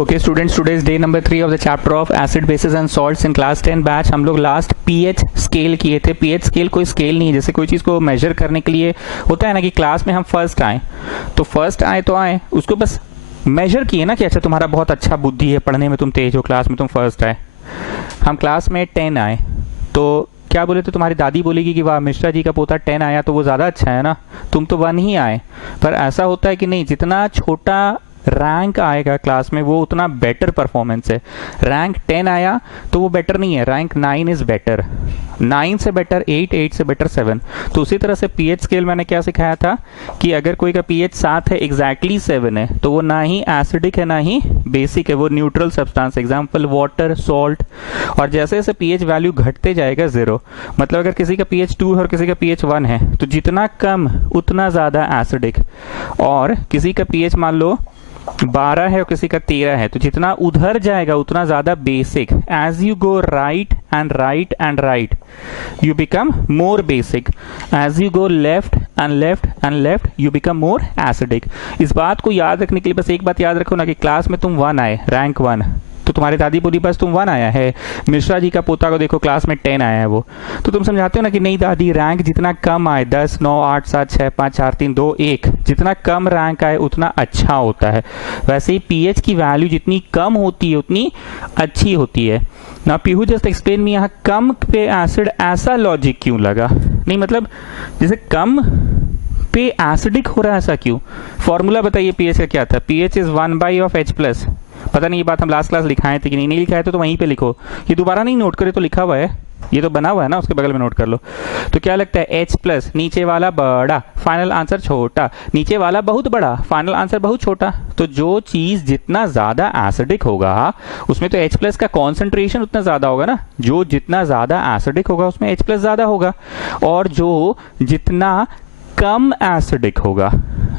Okay students, today's day number 3 of the chapter of acid basis and salts in class 10 batch. हम लोग last pH scale किए थे। PH scale कोई scale नहीं है, जैसे कोई चीज़ को मेजर करने के लिए होता है ना कि क्लास में हम फर्स्ट आए तो फर्स्ट आए तो आए, उसको बस मेजर किए ना कि अच्छा तुम्हारा बहुत अच्छा बुद्धि है, पढ़ने में तुम तेज हो, क्लास में तुम फर्स्ट आए। हम क्लास में 10 आए तो क्या बोले, तो तुम्हारी दादी बोलेगी कि वाह मिश्रा जी का पोता 10 आया तो वो ज़्यादा अच्छा है ना, तुम तो 1 ही आए। पर ऐसा होता है कि नहीं, जितना छोटा रैंक आएगा क्लास में वो उतना बेटर परफॉर्मेंस है। रैंक 10 आया तो वो बेटर नहीं है, रैंक 9 इज बेटर, 9 से बेटर 8, 8 से बेटर 7। तो उसी तरह से पीएच स्केल मैंने क्या सिखाया था कि अगर कोई का पीएच 7 है, एग्जैक्टली 7 है, तो वो ना ही एसिडिक है ना ही बेसिक है, वो neutral substance, example water, salt. और जैसे जैसे पीएच वैल्यू घटते जाएगा 0, मतलब अगर किसी का पीएच 2 है और किसी का पीएच 1 है तो जितना कम उतना ज़्यादा एसिडिक, और किसी का पीएच मान लो 12 है और किसी का 13 है तो जितना उधर जाएगा उतना ज्यादा basic. As you go right and right and right you become more basic, as you go left and left and left you become more acidic. इस बात को याद रखने के लिए बस एक बात याद रखो ना कि क्लास में तुम 1 आए, रैंक 1, तो तुम्हारी दादी बोली बस तुम 1 आया है। मिश्रा जी का पोता को देखो क्लास में 10 आया है वो, तो तुम समझाते हो ना कि नहीं दादी, रैंक जितना कम आए, 10, 9, 8, 7, 6, 5, 4, 3, 2, 1, जितना कम रैंक आए उतना अच्छा होता है। वैसे ही पीएच की वैल्यू जितनी कम होती है उतनी अच्छी होती है ना। पीहू जस्ट एक्सप्लेन मी, यहाँ कम पे एसिड ऐसा लॉजिक क्यों लगा? नहीं मतलब जैसे कम पे एसिडिक हो रहा है, ऐसा क्यों? फॉर्मूला बताइए पीएच का क्या था? PH is 1 of H plus. पता नहीं ये बात हम लास्ट क्लास लिखाए थे कि नहीं लिखा है तो वहीं पे लिखो, ये दोबारा नहीं नोट करे तो लिखा हुआ है, ये तो बना हुआ है ना, उसके बगल में नोट कर लो। तो क्या लगता है? H प्लस, नीचे वाला बड़ा, फाइनल आंसर छोटा, नीचे वाला बहुत बड़ा, फाइनल आंसर बहुत छोटा। तो जो चीज जितना ज्यादा एसिडिक होगा उसमें तो H प्लस का कॉन्सेंट्रेशन उतना ज्यादा होगा ना, जो जितना ज्यादा एसिडिक होगा उसमें H प्लस ज्यादा होगा, और जो जितना कम एसिडिक होगा,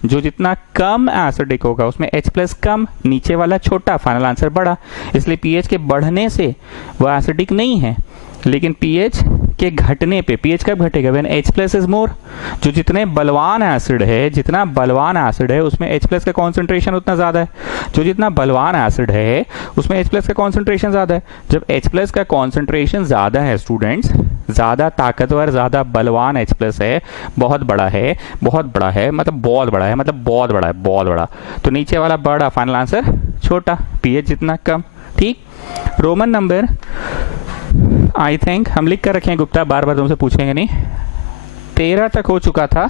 जो जितना कम एसिडिक होगा उसमें H प्लस कम, नीचे वाला छोटा, फाइनल आंसर बड़ा। इसलिए पीएच के बढ़ने से वो एसिडिक नहीं है, लेकिन पीएच के घटने पे, पीएच कब घटेगा? When H plus is more. जो जितने बलवान एसिड है, जितना बलवान एसिड है उसमें H प्लस का कॉन्सेंट्रेशन उतना ज्यादा है, जो जितना बलवान एसिड है उसमें H प्लस का कॉन्सेंट्रेशन ज्यादा है। जब H प्लस का कॉन्सेंट्रेशन ज्यादा है स्टूडेंट्स, ज्यादा ताकतवर, ज्यादा बलवान H प्लस है, बहुत बड़ा है, बहुत बड़ा है मतलब बहुत बड़ा है, मतलब बहुत बड़ा है, बहुत बड़ा, तो नीचे वाला बड़ा, फाइनल आंसर छोटा, पीएच जितना कम। ठीक, रोमन नंबर आई थिंक हम लिख कर रखे हैं गुप्ता, बार बार तुमसे पूछेंगे नहीं। 13 तक हो चुका था,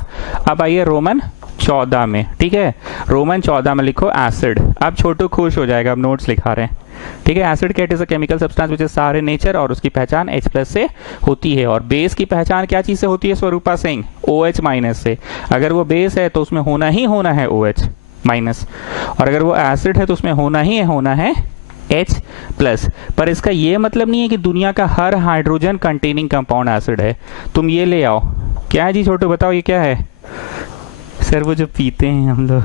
अब आइए रोमन 14 में। ठीक है, रोमन 14 में लिखो एसिड। अब छोटू खुश हो जाएगा, अब नोट्स लिखा रहे हैं। ठीक है, acid cat is a chemical substance which is sour in nature, और उसकी पहचान H प्लस से होती है। और बेस की पहचान क्या चीज से होती है स्वरूपा सिंह? OH माइनस से। अगर वो बेस है तो उसमें होना ही होना है OH माइनस, और अगर वो एसिड है तो उसमें होना ही होना है H प्लस। पर इसका ये मतलब नहीं है कि दुनिया का हर हाइड्रोजन कंटेनिंग कंपाउंड एसिड है। तुम ये ले आओ, क्या है जी छोटू, बताओ ये क्या है? सर वो जो पीते हैं हम लोग,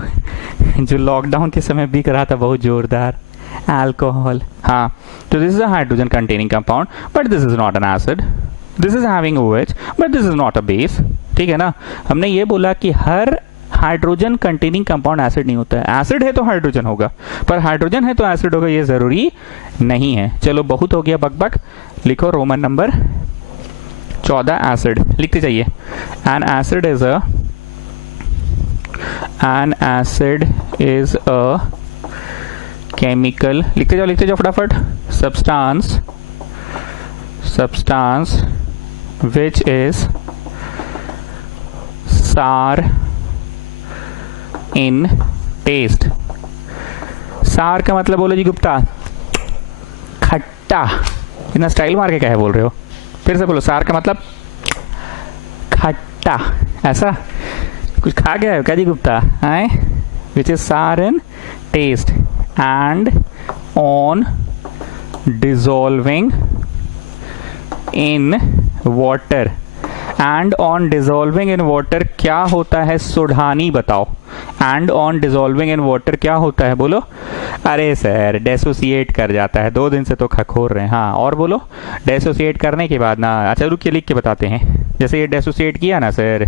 जो लॉकडाउन के समय बिक रहा था बहुत जोरदार, अल्कोहल। हाँ, तो this is a hydrogen containing compound but this is not an acid, this is having OH but this is not a base. ठीक है ना, हमने ये बोला कि हर हाइड्रोजन कंटेनिंग कंपाउंड एसिड नहीं होता है। एसिड है तो हाइड्रोजन होगा, पर हाइड्रोजन है तो एसिड होगा ये जरूरी नहीं है। चलो बहुत हो गया बकबक, लिखो रोमन नंबर 14 एसिड लिखते जाइए। N acid is a chemical, लिखते जाओ फटाफट, substance which is sour in test. सार का मतलब बोलो जी गुप्ता, खट्टा। इतना स्टाइल मार के क्या है बोल रहे हो? फिर से बोलो, सार का मतलब खट्टा। ऐसा कुछ खा गया है क्या जी गुप्ता? है which is sour in taste and on dissolving in water. And on dissolving in water क्या होता है? सुढ़ानी बताओ। And on dissolving in water क्या होता है बोलो? अरे सर डेसोसिएट कर जाता है, 2 दिन से तो खखोर रहे हैं। हाँ और बोलो, डेसोसिएट करने के बाद ना, अच्छा रुकिए लिख के बताते हैं। जैसे ये डिसोसिएट किया ना सर,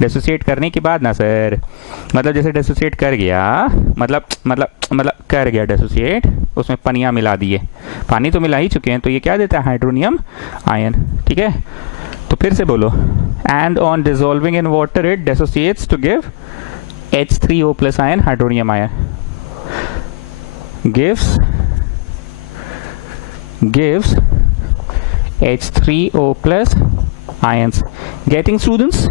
डिसोसिएट करने के बाद ना सर, मतलब जैसे डिसोसिएट कर गया, मतलब कर गया डिसोसिएट, उसमें पनिया मिला दिए, पानी तो मिला ही चुके हैं, तो ये क्या देता है, हाइड्रोनियम आयन। ठीक है, तो फिर से बोलो, and on dissolving in water it dissociates to give H3O plus ion, hydronium ion, gives H3O plus ions. Getting students?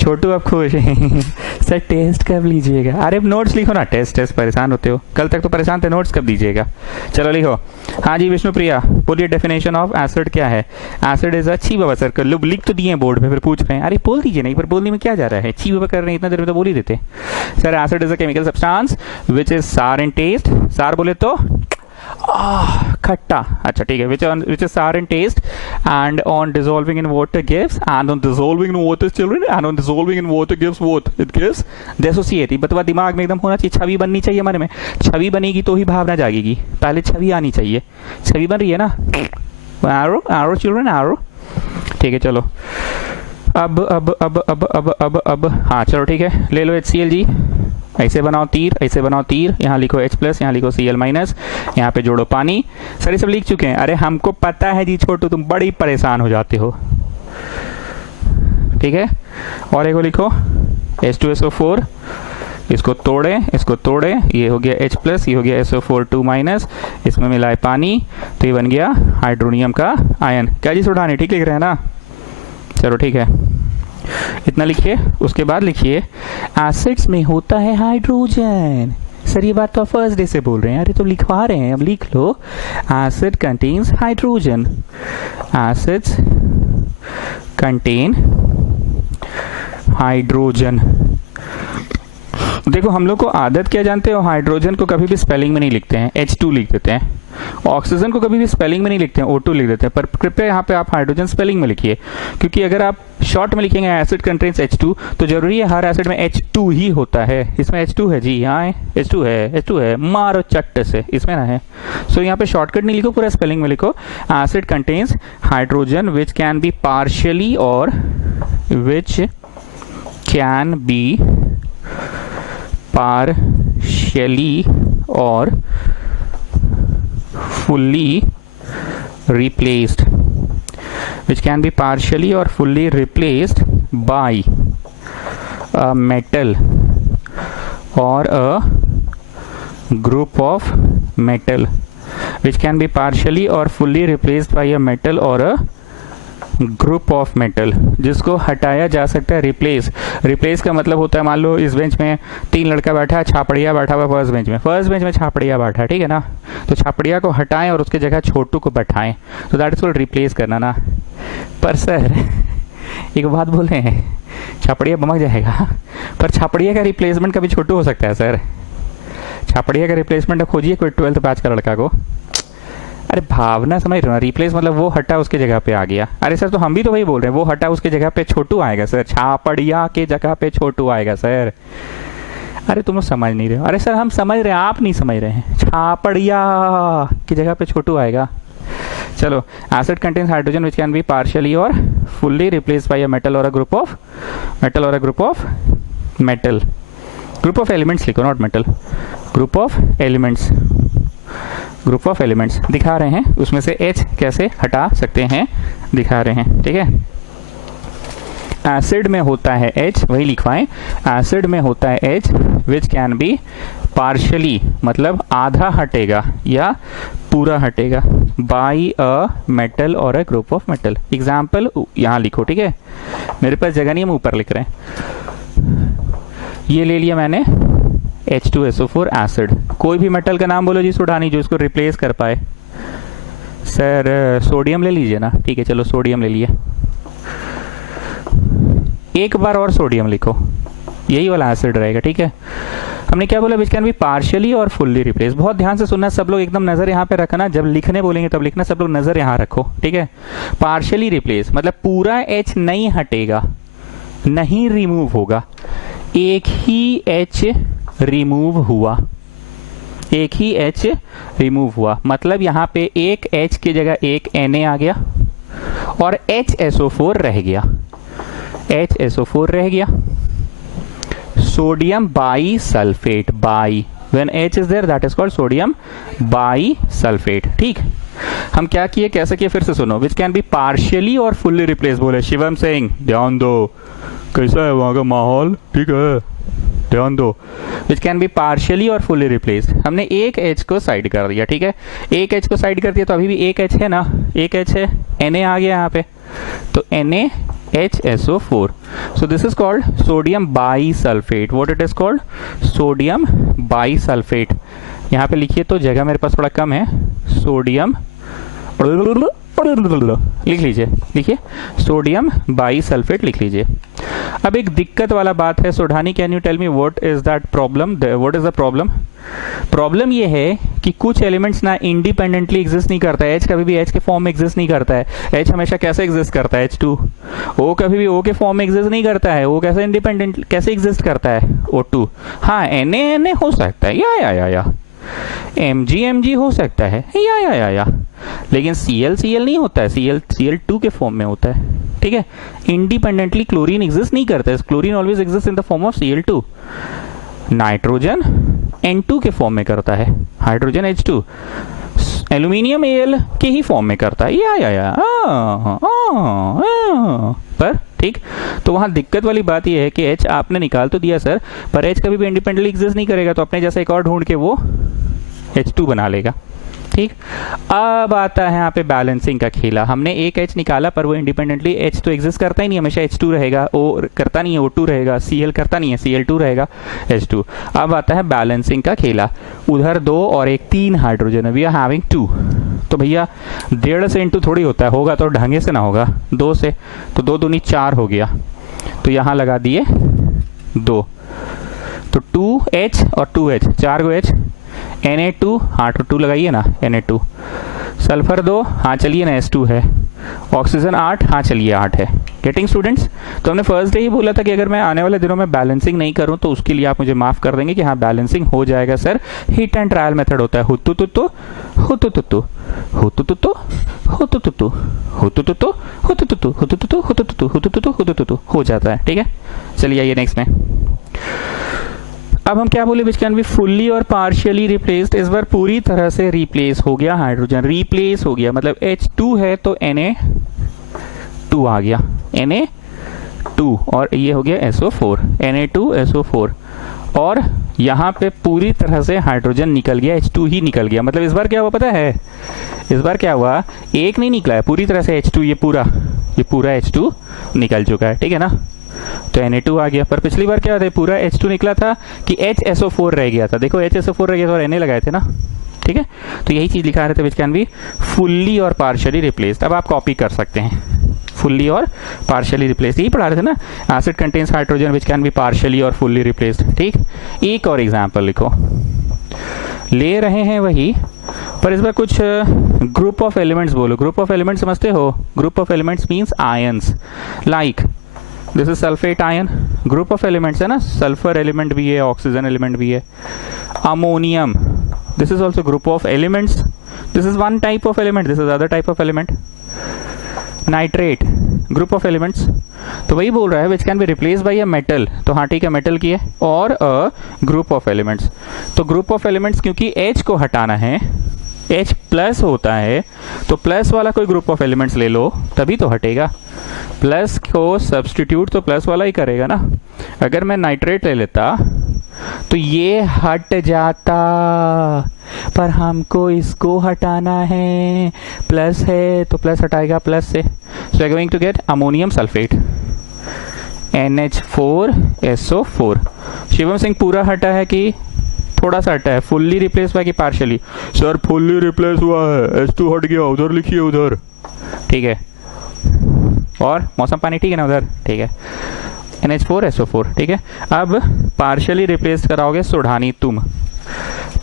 छोटू आप खुश हैं सर टेस्ट कब लीजिएगा? अरे नोट्स लिखो ना, टेस्ट परेशान होते हो, कल तक तो परेशान थे, नोट्स कब दीजिएगा? चलो लिखो। हाँ जी विष्णुप्रिया बोलिए, डेफिनेशन ऑफ एसिड क्या है? एसिड इज अच्छी बाबा सर, कर लिख तो दिए बोर्ड पे, फिर पूछ रहे हैं, अरे बोल दीजिए नहीं, पर बोलने में क्या जा रहा है, अच्छी बाबा कर रहे हैं, इतना देर में तो बोल ही देते। Sir acid is a chemical substance which is sour in test, सार बोले तो खट्टा, अच्छा ठीक है, which is sour in taste and on dissolving in water gives, and on dissolving in water children, and on dissolving in water gives what? It gives dissociate। बतवा दिमाग में एकदम होना चाहिए, छवि बननी चाहिए हमारे में, छवि बनेगी तो ही भावना जागेगी, पहले छवि आनी चाहिए, छवि बन रही है ना, एरो चिल्ड्रन एरो। ठीक है चलो अब हाँ चलो ठीक है, ले लो HCl जी, ऐसे बनाओ तीर, ऐसे बनाओ तीर, यहाँ लिखो H प्लस, यहाँ लिखो Cl माइनस, यहाँ पे जोड़ो पानी। सर ये सब लिख चुके हैं, अरे हमको पता है जी छोटू, तुम बड़ी परेशान हो जाते हो। ठीक है, और एक लिखो H2SO4, इसको तोड़े, ये हो गया H प्लस, ये हो गया SO4 2 माइनस, इसमें मिलाए पानी, तो ये बन गया हाइड्रोनियम का आयन। क्या जी सुडानी, ठीक लिख रहे हैं ना? चलो ठीक है, इतना लिखिए। उसके बाद लिखिए एसिड्स में होता है हाइड्रोजन। सर ये बात तो आप फर्स्ट डे से बोल रहे हैं, अरे तो लिखवा रहे हैं, अब लिख लो, acid contains hydrogen, acids contain hydrogen. देखो हम लोग को आदत क्या जानते हो, हाइड्रोजन को कभी भी स्पेलिंग में नहीं लिखते हैं, H2 लिख देते हैं, ऑक्सीजन को कभी भी स्पेलिंग में नहीं लिखते हैं, O2 लिख देते हैं, पर कृपया यहाँ पे आप हाइड्रोजन स्पेलिंग में लिखिए, क्योंकि अगर आप शॉर्ट में लिखेंगे एसिड कंटेन्स H2 तो जरूरी है हर एसिड में H2 ही होता है। इसमें H2 है जी, यहाँ H2 है, मारो चट्ट से, इसमें ना है। सो यहाँ पे शॉर्टकट नहीं लिखो, पूरा स्पेलिंग में लिखो, acid contains hydrogen which can be partially और which can be partially or fully replaced, which can be partially or fully replaced by a metal or a group of metal, which can be partially or fully replaced by a metal or a group of metal, जिसको हटाया जा सकता है। Replace का मतलब होता है, मान लो इस बेंच में 3 लड़का बैठा है, छापड़िया बैठा हुआ फर्स्ट बेंच में छापड़िया बैठा, ठीक है ना, तो छापड़िया को हटाएं और उसके जगह छोटू को बैठाएं, तो दैट इज कॉल्ड रिप्लेस करना ना। पर सर एक बात बोल रहे हैं, छापड़िया बमक जाएगा, पर छापड़िया का रिप्लेसमेंट कभी छोटू हो सकता है सर, छापड़िया का रिप्लेसमेंट खोजिए कोई 12th बैच का लड़का को। अरे भावना समझ रहे हो ना, रिप्लेस मतलब वो हटा उसके जगह पे आ गया। अरे सर तो हम भी तो वही बोल रहे हैं, वो हटा उसके जगह पे छोटू आएगा सर, छापड़िया के जगह पे छोटू आएगा सर। अरे तुम लोग समझ नहीं रहे हो। अरे सर हम समझ रहे हैं, आप नहीं समझ रहे हैं, छापड़िया की जगह पे छोटू आएगा। चलो, acid contains hydrogen which can be partially और fully replace by a metal और a group of metal, group of elements लिखो, not metal, group of elements दिखा रहे हैं, उसमें से H कैसे हटा सकते हैं दिखा रहे हैं। ठीक है, एसिड में होता है H, वही लिखवाएं, एसिड में होता है H which can be partially, मतलब आधा हटेगा या पूरा हटेगा, बाई अ मेटल और a group of metal. Example यहाँ लिखो, ठीक है, मेरे पास जगह नहीं, हम ऊपर लिख रहे हैं। ये ले लिया मैंने H2SO4 एसिड। कोई भी मेटल का नाम बोलो जी सुडानी जो इसको रिप्लेस कर पाए। सर सोडियम ले लीजिए ना, ठीक है चलो सोडियम ले लिए। एक बार और सोडियम लिखो, यही वाला एसिड रहेगा। ठीक है, हमने क्या बोला, विच कैन बी पार्शियली और फुल्ली रिप्लेस। बहुत ध्यान से सुनना सब लोग, एकदम नजर यहाँ पे रखना, जब लिखने बोलेंगे तब लिखना, सब लोग नजर यहाँ रखो। ठीक है, पार्शियली रिप्लेस मतलब पूरा H नहीं हटेगा, नहीं रिमूव होगा, एक ही H रिमूव हुआ, एक ही H रिमूव हुआ, मतलब यहाँ पे एक H की जगह एक Na आ गया और HSO4 रह गया। HSO4 रह गया, sodium by sulphate, by, when H is there that is called sodium bisulfate। ठीक, हम क्या किए, कैसे किए, फिर से सुनो। विच कैन बी पार्शियली और फुल्ली रिप्लेस बोले शिवम सिंह, ध्यान दो, कैसा है वहाँ का माहौल, ठीक है, ध्यान दो। विच कैन बी पार्शियली और फुल्ली रिप्लेस, हमने एक H को साइड कर दिया, ठीक है, एक H को साइड कर दिया तो अभी भी एक H है ना, एक H है, Na आ गया यहाँ पे, तो NaHSO4, so this is called sodium bisulfate। what it is called? sodium bisulfate। यहाँ पे लिखिए, तो जगह मेरे पास थोड़ा कम है, सोडियम लिख लीजिए, लिखिए सोडियम बाईसल्फेट लिख लीजिए। अब एक दिक्कत वाला बात है, Sodhani can you tell me what is that problem, what is the problem? Problem ये है कि कुछ एलिमेंट्स ना इंडिपेंडेंटली एग्जिस्ट नहीं करता है, H कभी भी H के फॉर्म में एग्जिस्ट नहीं करता है, H हमेशा कैसे एग्जिस्ट करता है, H2। O कभी भी O के फॉर्म में एग्जिस्ट नहीं करता है, O कैसे इंडिपेंडेंट कैसे एग्जिस्ट करता है, O2। हाँ, Na हो सकता है, या Mg हो सकता है, या लेकिन Cl नहीं होता है, Cl2 के फॉर्म में होता है, ठीक है। इंडिपेंडेंटली क्लोरीन एग्जिस्ट नहीं करता है, chlorine always exist in the form of Cl2। Nitrogen N2 के फॉर्म में करता है, हाइड्रोजन H2, एल्यूमिनियम Al के ही फॉर्म में करता है, या पर ठीक। तो वहां दिक्कत वाली बात यह है कि H आपने निकाल तो दिया सर, पर H कभी भी इंडिपेंडेंटली एग्जिस्ट नहीं करेगा, तो अपने जैसा एक और ढूंढ के वो H2 बना लेगा, ठीक। अब आता है यहाँ पे बैलेंसिंग का खेला, हमने एक H निकाला पर वो इंडिपेंडेंटली H तो एग्जिस्ट करता ही नहीं, हमेशा H2 रहेगा, O करता नहीं है O2 रहेगा, Cl करता नहीं है Cl2 रहेगा H2। अब आता है बैलेंसिंग का खेला, उधर 2 और एक 3 हाइड्रोजन है, वी आर हैविंग 2, तो भैया 1.5 से इंटू थोड़ी होता है, होगा तो ढंगे से ना होगा, 2 से, तो 2 दूनी 4 हो गया, तो यहाँ लगा दिए 2, तो 2H और 2H, 4 गो H, Na2, हाँ तो 2 लगाइए ना, Na2, सल्फर 2, हाँ चलिए ना S2 है, ऑक्सीजन 8, हाँ चलिए 8 है। Getting students? तो हमने फर्स्ट डे ही बोला था कि अगर मैं आने वाले दिनों में बैलेंसिंग नहीं करूं तो उसके लिए आप मुझे माफ कर देंगे कि हाँ बैलेंसिंग हो जाएगा sir, hit and trial method होता है, हुतु तुतु हुतु तुतु हुतु तुतु हुतु तुतु हुतु तुतु हुतु तुतु हुतु तुतु हुतु तुतु हुतु तुतु हुतु तुतु हो जाता है, ठीक है। चलिए आइए नेक्स्ट में, अब हम क्या बोले, विच कैन बी फुल्ली और पार्शियली रिप्लेस्ड। इस बार पूरी तरह से रिप्लेस हो गया हाइड्रोजन, रिप्लेस हो गया, मतलब H2 है तो Na2 आ गया, Na2, और ये हो गया SO4, Na2SO4, और यहाँ पे पूरी तरह से हाइड्रोजन निकल गया, H2 ही निकल गया। मतलब इस बार क्या हुआ पता है, इस बार क्या हुआ, एक नहीं निकला है, पूरी तरह से H2, ये पूरा H2 निकल चुका है, ठीक है ना, तो Na2 आ गया। पर पिछली बार क्या था, पूरा H2 निकला था कि HSO4 रह गया था, देखो HSO4 रह गया था और Na लगाए थे ना, ठीक है। तो यही चीज लिखा रहे थे, विच कैन बी फुल्ली और पार्शियली रिप्लेस्ड। अब आप कॉपी कर सकते हैं, फुल्ली और पार्शियली रिप्लेस्ड, यही पढ़ा रहे थे ना, acid contains hydrogen which can be partially और फुल्ली रिप्लेस्ड, ठीक। एक और एग्जाम्पल लिखो, ले रहे हैं वही, पर इस बार कुछ ग्रुप ऑफ एलिमेंट्स बोलो। ग्रुप ऑफ एलिमेंट्स समझते हो, group of elements means ions, like this is sulphate ion, group of elements है ना, सल्फर एलिमेंट भी है, ऑक्सीजन एलिमेंट भी है, ammonium, this is also group of elements, this is one type of element, this is other type of element, nitrate, group of elements. तो वही बोल रहा है विच can be replace by a metal, तो हाँ ठीक है मेटल की है, और अ ग्रुप ऑफ एलिमेंट्स। तो ग्रुप ऑफ एलिमेंट्स क्योंकि H को हटाना है, H प्लस होता है, तो प्लस वाला कोई ग्रुप ऑफ एलिमेंट्स ले लो तभी तो हटेगा, प्लस को सब्सटीट्यूट तो प्लस वाला ही करेगा ना। अगर मैं नाइट्रेट ले लेता तो ये हट जाता, पर हमको इसको हटाना है, प्लस है तो प्लस हटाएगा प्लस से, so I going to get ammonium sulphate, NH4SO4। Shivam Singh पूरा हटा है कि थोड़ा सा हटा है, फुल्ली रिप्लेस हुआ कि पार्शियली? सर फुल्ली रिप्लेस हुआ है, H2 हट गया, उधर लिखिए उधर, ठीक है, और मौसम पानी ठीक है ना उधर, ठीक है, NH4SO4, ठीक है। अब पार्शियली रिप्लेस कराओगे सोढानी, तुम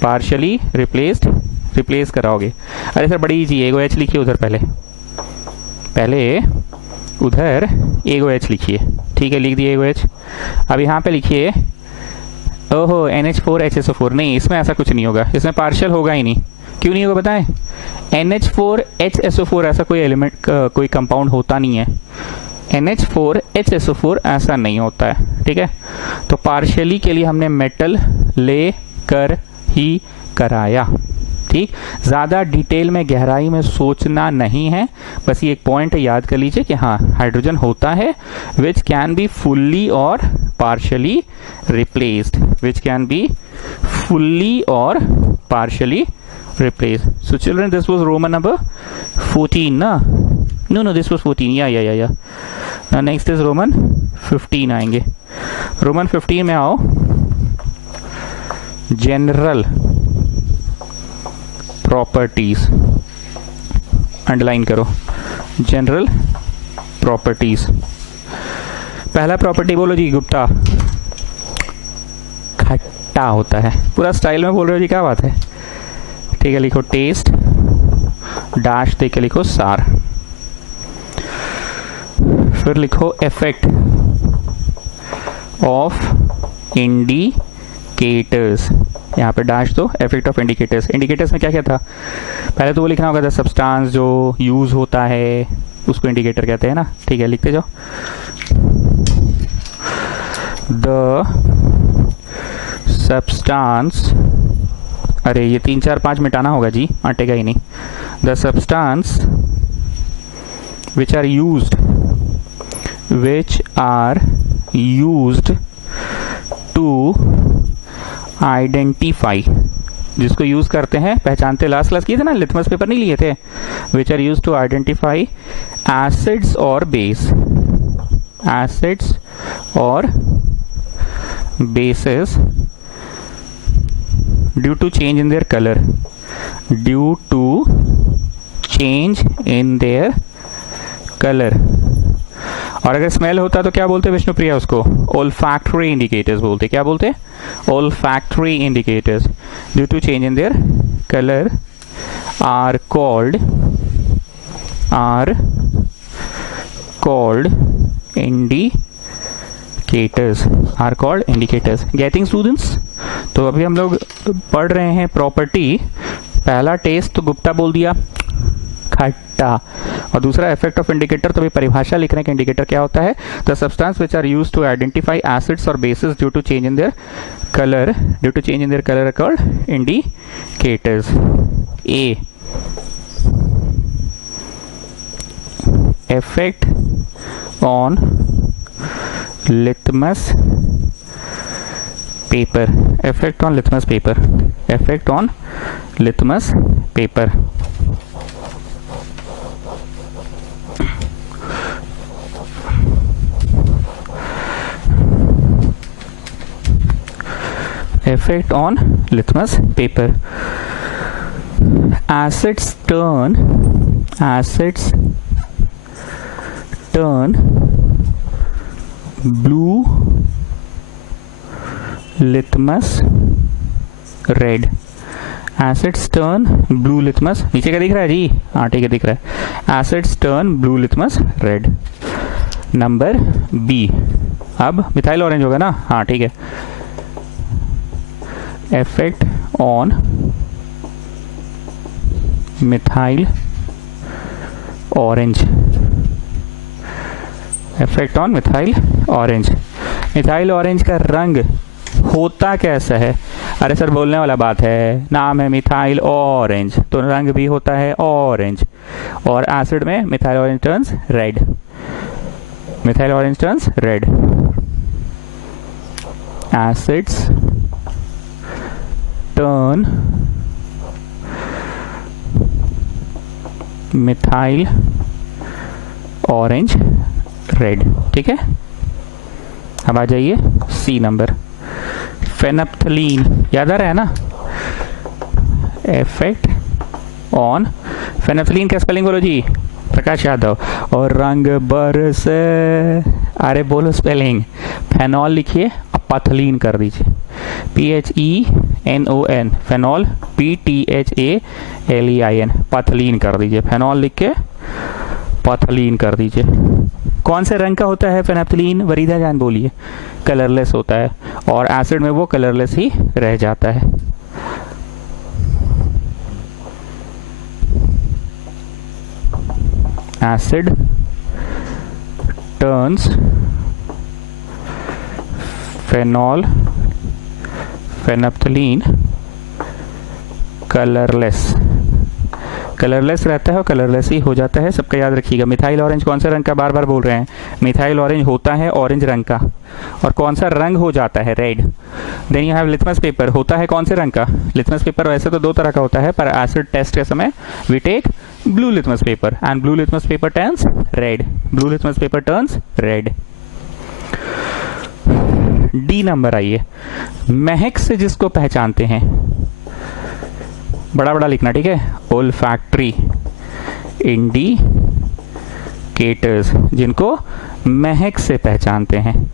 पार्शियली रिप्लेस कराओगे, अरे सर बड़ी इजी, एगो H लिखिए उधर, पहले उधर एगो H लिखिए, ठीक है, लिख दिए एगो H। अब यहाँ पे लिखिए, ओहो NH4HSO4, नहीं इसमें ऐसा कुछ नहीं होगा, इसमें पार्शियल होगा ही नहीं, क्यों नहीं होगा बताएं, NH4HSO4 ऐसा कोई एलिमेंट कोई कंपाउंड होता नहीं है, NH4 HSO4 ऐसा नहीं होता है, ठीक है। तो पार्शियली के लिए हमने मेटल ले कर ही कराया, ठीक। ज़्यादा डिटेल में गहराई में सोचना नहीं है, बस ये एक पॉइंट याद कर लीजिए कि हाँ हाइड्रोजन होता है विच कैन बी फुल्ली और partially replaced, which can be fully और partially replaced. So children, this was Roman number 14, na? No, this was 14. Yeah. Now next is Roman 15 आएंगे। Roman 15 में आओ, general properties, underline करो, general properties। पहला property बोलो जी गुप्ता, खट्टा होता है। पूरा स्टाइल में बोल रहे हो जी, क्या बात है। ठीक है, लिखो टेस्ट, डैश दे के लिखो सार, फिर लिखो इफेक्ट ऑफ इंडिकेटर्स, यहाँ पे डैश दो, इफेक्ट ऑफ इंडिकेटर्स। इंडिकेटर्स में क्या क्या था, पहले तो वो लिखना होगा द सब्सटेंस जो यूज होता है उसको इंडिकेटर कहते हैं ना, ठीक है, लिखते जाओ। द सब्सटेंस, अरे ये 3 4 5 मिटाना होगा जी, अटेगा ही नहीं। The substance which are used to identify, जिसको यूज करते हैं, पहचानते, लास्ट क्लास किए थे ना, लिथमस पेपर नहीं लिए थे। Which are use to identify acids और बेस, एसिड्स और bases due to change in their colour, due to change in their colour. और अगर स्मेल होता तो क्या बोलते विष्णुप्रिया उसको, ओल्फैक्टरी इंडिकेटर्स बोलते। क्या बोलते, olfactory indicators due to change in their colour are called indicators, are called indicators। Getting students, तो अभी हम लोग पढ़ रहे हैं प्रॉपर्टी। पहला टेस्ट तो गुप्ता बोल दिया, खट्टा, और दूसरा इफेक्ट ऑफ इंडिकेटर, तो भी परिभाषा लिख रहे हैं कि इंडिकेटर क्या होता है। The substance which are used to identify acids और bases due to change in their colour, are called indicators. A, effect on litmus paper, effect on litmus paper, effect on litmus paper। effect on litmus paper, acids turn blue litmus red, acids turn blue litmus, नीचे क्या दिख रहा है जी, हाँ ठीक है दिख रहा है, acids turn blue litmus red। Number B, अब मिथाइल ऑरेंज होगा ना, हाँ ठीक है। Effect on methyl orange, effect on methyl orange. Methyl orange का रंग होता कैसा है, अरे सर बोलने वाला बात है, नाम है मिथाइल ऑरेंज तो रंग भी होता है ऑरेंज, और एसिड में methyl orange turns red, methyl orange turns red. Acids turn methyl orange red, ठीक है। अब आ जाइए सी नंबर, फेनप्थलीन, याद आ रहा है ना, इफेक्ट ऑन फेनप्थलीन का स्पेलिंग बोलो जी, प्रकाश यादव। और रंग बरस, अरे बोलो स्पेलिंग, फेनॉल लिखिए, अपाथलीन कर दीजिए, PHENON, फेनॉल, PTHALEIN, पाथलीन कर दीजिए, फेनॉल लिख के पाथलीन कर दीजिए। कौन से रंग का होता है फेनैप्थलीन, वरीदा जान बोलिए, कलरलेस होता है, और एसिड में वो कलरलेस ही रह जाता है। Acid turns phenol phenolphthalein colourless. Colourless रहता है और कलरलेस ही हो जाता है, सबका याद रखिएगा। मिथाइल ऑरेंज कौन सा रंग का, बार बार बोल रहे हैं, मिथाइल ऑरेंज होता है ऑरेंज रंग का, और कौन सा रंग हो जाता है, red. Then you have litmus paper, होता है कौन से रंग का, लिटमस पेपर वैसे तो 2 तरह का होता है, पर एसिड टेस्ट के समय we take blue litmus paper and blue litmus paper turns red, blue litmus paper turns red. D number आइए, महक से जिसको पहचानते हैं, बड़ा बड़ा लिखना, ठीक है, ओल्फैक्टरी इंडिकेटर्स, जिनको महक से पहचानते हैं।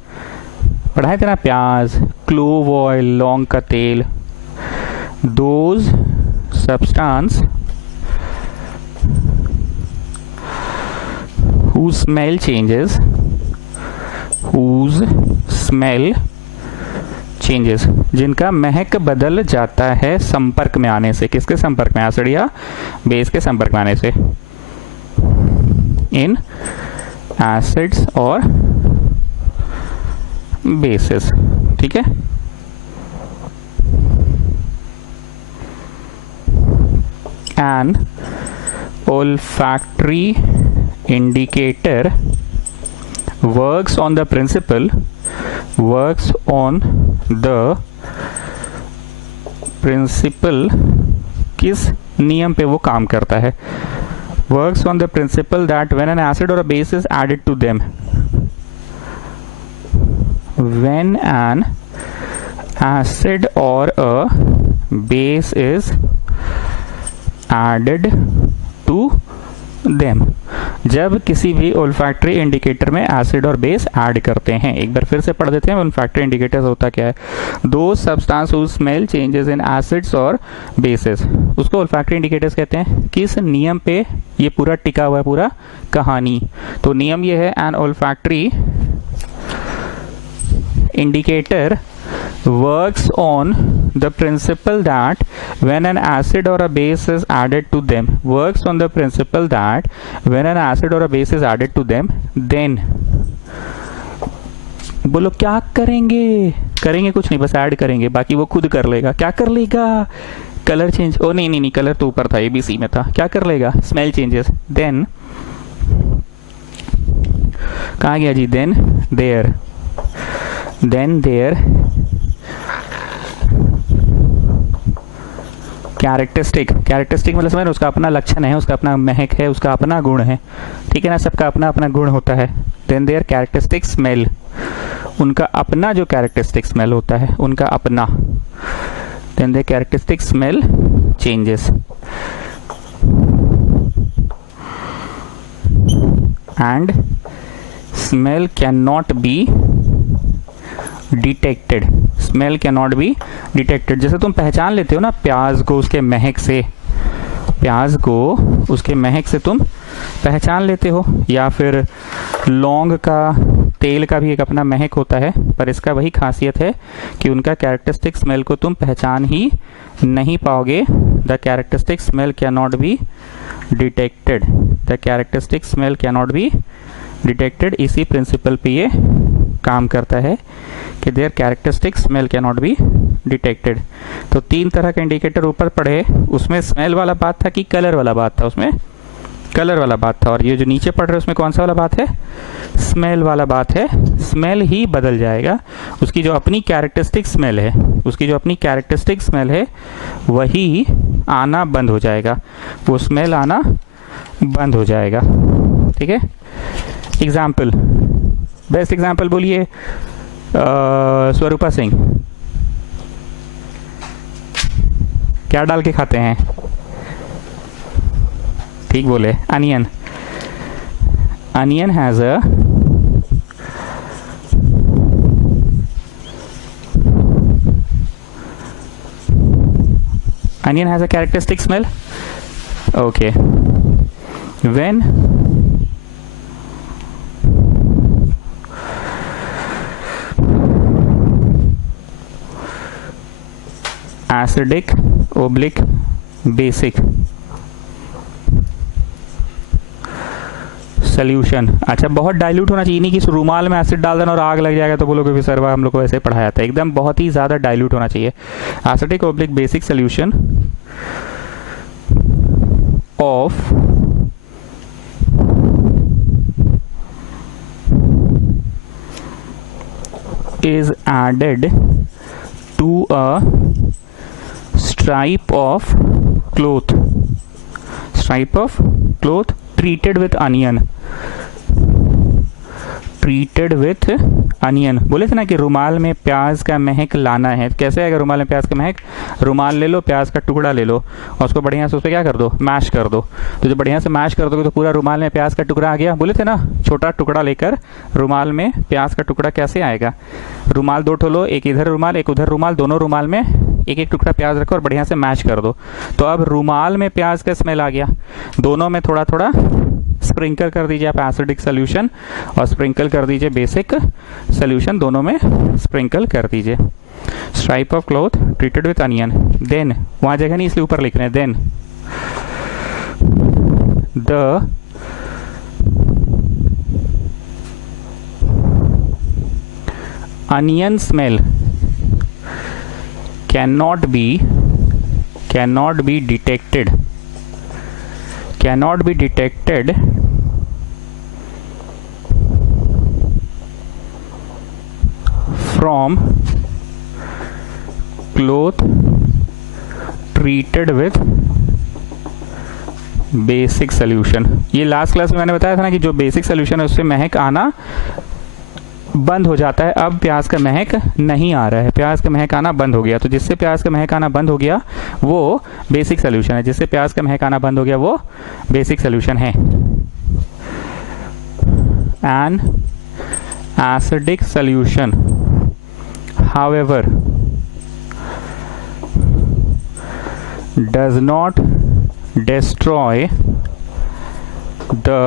पढ़ाए थे ना, प्याज, क्लोव ऑयल, लौंग का तेल, those substance whose smell changes, जिनका महक बदल जाता है संपर्क में आने से। किसके संपर्क में, एसिड या बेस के संपर्क में आने से, इन एसिड्स और बेसिस, ठीक है। An olfactory indicator works on the principle किस नियम पे वो काम करता है, works on the principle that when an acid or a base is added to them, when an acid or a base is added to them, जब किसी भी ओल्फैक्टरी इंडिकेटर में एसिड और बेस ऐड करते हैं। एक बार फिर से पढ़ देते हैं ओल्फैक्टरी इंडिकेटर्स होता क्या है। दो substances whose smell changes in acids और बेसिस, उसको ओल्फैक्टरी इंडिकेटर्स कहते हैं। किस नियम पे ये पूरा टिका हुआ है, पूरा कहानी, तो नियम ये है, an olfactory indicator works on the principle that when an acid or a base is added to them, works on the principle that when an acid or a base is added to them, then बोलो क्या करेंगे, करेंगे कुछ नहीं, बस add करेंगे, बाकी वो खुद कर लेगा। क्या कर लेगा, कलर चेंज, ओ नहीं, कलर तो ऊपर था, एबीसी में था, क्या कर लेगा, स्मेल चेंजेस। देन कहाँ गया जी, देन देयर कैरेक्टरिस्टिक मतलब समझ, उसका अपना लक्षण है, उसका अपना महक है, उसका अपना गुण है, ठीक है ना, सबका अपना अपना गुण होता है। देन देयर कैरेक्टरिस्टिक स्मेल, उनका अपना जो कैरेक्टरिस्टिक स्मेल होता है, उनका अपना। Then their characteristic smell changes and smell can not be detected, smell can not be detected. जैसे तुम पहचान लेते हो ना प्याज को उसके महक से, प्याज को उसके महक से तुम पहचान लेते हो, या फिर लौंग का तेल का भी एक अपना महक होता है, पर इसका वही खासियत है कि उनका कैरेक्टरिस्टिक स्मेल को तुम पहचान ही नहीं पाओगे। The characteristic smell can not be detected, the characteristic smell can not be detected. इसी प्रिंसिपल पे ये काम करता है कि there characteristic smell can not be detected. तो 3 तरह के इंडिकेटर ऊपर पढ़े, उसमें स्मेल वाला बात था कि कलर वाला बात था, उसमें कलर वाला बात था, और ये जो नीचे पढ़ रहे उसमें कौन सा वाला बात है, स्मेल वाला बात है। स्मेल ही बदल जाएगा, उसकी जो अपनी कैरेक्टरिस्टिक स्मेल है, उसकी जो अपनी कैरेक्टरिस्टिक स्मेल है वही आना बंद हो जाएगा, वो स्मेल आना बंद हो जाएगा, ठीक है। एग्जाम्पल, बेस्ट एग्जाम्पल बोलिए, स्वरूपा सिंह क्या डाल के खाते हैं, ठीक बोले, onion. Onion has a characteristic smell, okay. When acidic oblique basic solution. अच्छा, बहुत डाइल्यूट होना चाहिए, नहीं कि रूमाल में एसिड डाल देना और आग लग जाएगा तो बोलोगे भी सर हम लोग को वैसे पढ़ाया था। एकदम बहुत ही ज़्यादा डाइल्यूट होना चाहिए। Acidic oblique basic solution of is added to a stripe of cloth treated with onion। Treated with onion, बोले थे ना कि रुमाल में प्याज का महक लाना है। कैसे आएगा रुमाल में प्याज का महक? रुमाल ले लो, प्याज का टुकड़ा ले लो और उसको बढ़िया से उस पर क्या कर दो, मैश कर दो। तो जब बढ़िया से मैश कर दोगे तो पूरा रुमाल में प्याज का टुकड़ा आ गया। बोले थे ना छोटा टुकड़ा लेकर रुमाल में प्याज का टुकड़ा कैसे आएगा? रुमाल दो ठो लो, एक इधर रुमाल एक उधर रुमाल, दोनों रुमाल में एक एक टुकड़ा प्याज रखो और बढ़िया से मैश कर दो। तो अब रुमाल में प्याज का स्मेल आ गया। दोनों में थोड़ा थोड़ा स्प्रिंकल कर दीजिए आप एसिडिक सोल्यूशन और स्प्रिंकल कर दीजिए बेसिक सोल्यूशन, दोनों में स्प्रिंकल कर दीजिए। Stripe of cloth treated with onion, then वहां जगह नहीं इसलिए ऊपर लिख रहे हैं, then the onion smell cannot be detected from cloth treated with basic solution. ये लास्ट क्लास में मैंने बताया था ना कि जो बेसिक सोल्यूशन है उससे महक आना बंद हो जाता है। अब प्याज का महक नहीं आ रहा है, प्याज का महक आना बंद हो गया। तो जिससे प्याज का महक आना बंद हो गया वो बेसिक सोल्यूशन है, जिससे प्याज का महक आना बंद हो गया वो बेसिक सोल्यूशन है। An acidic solution however does not destroy the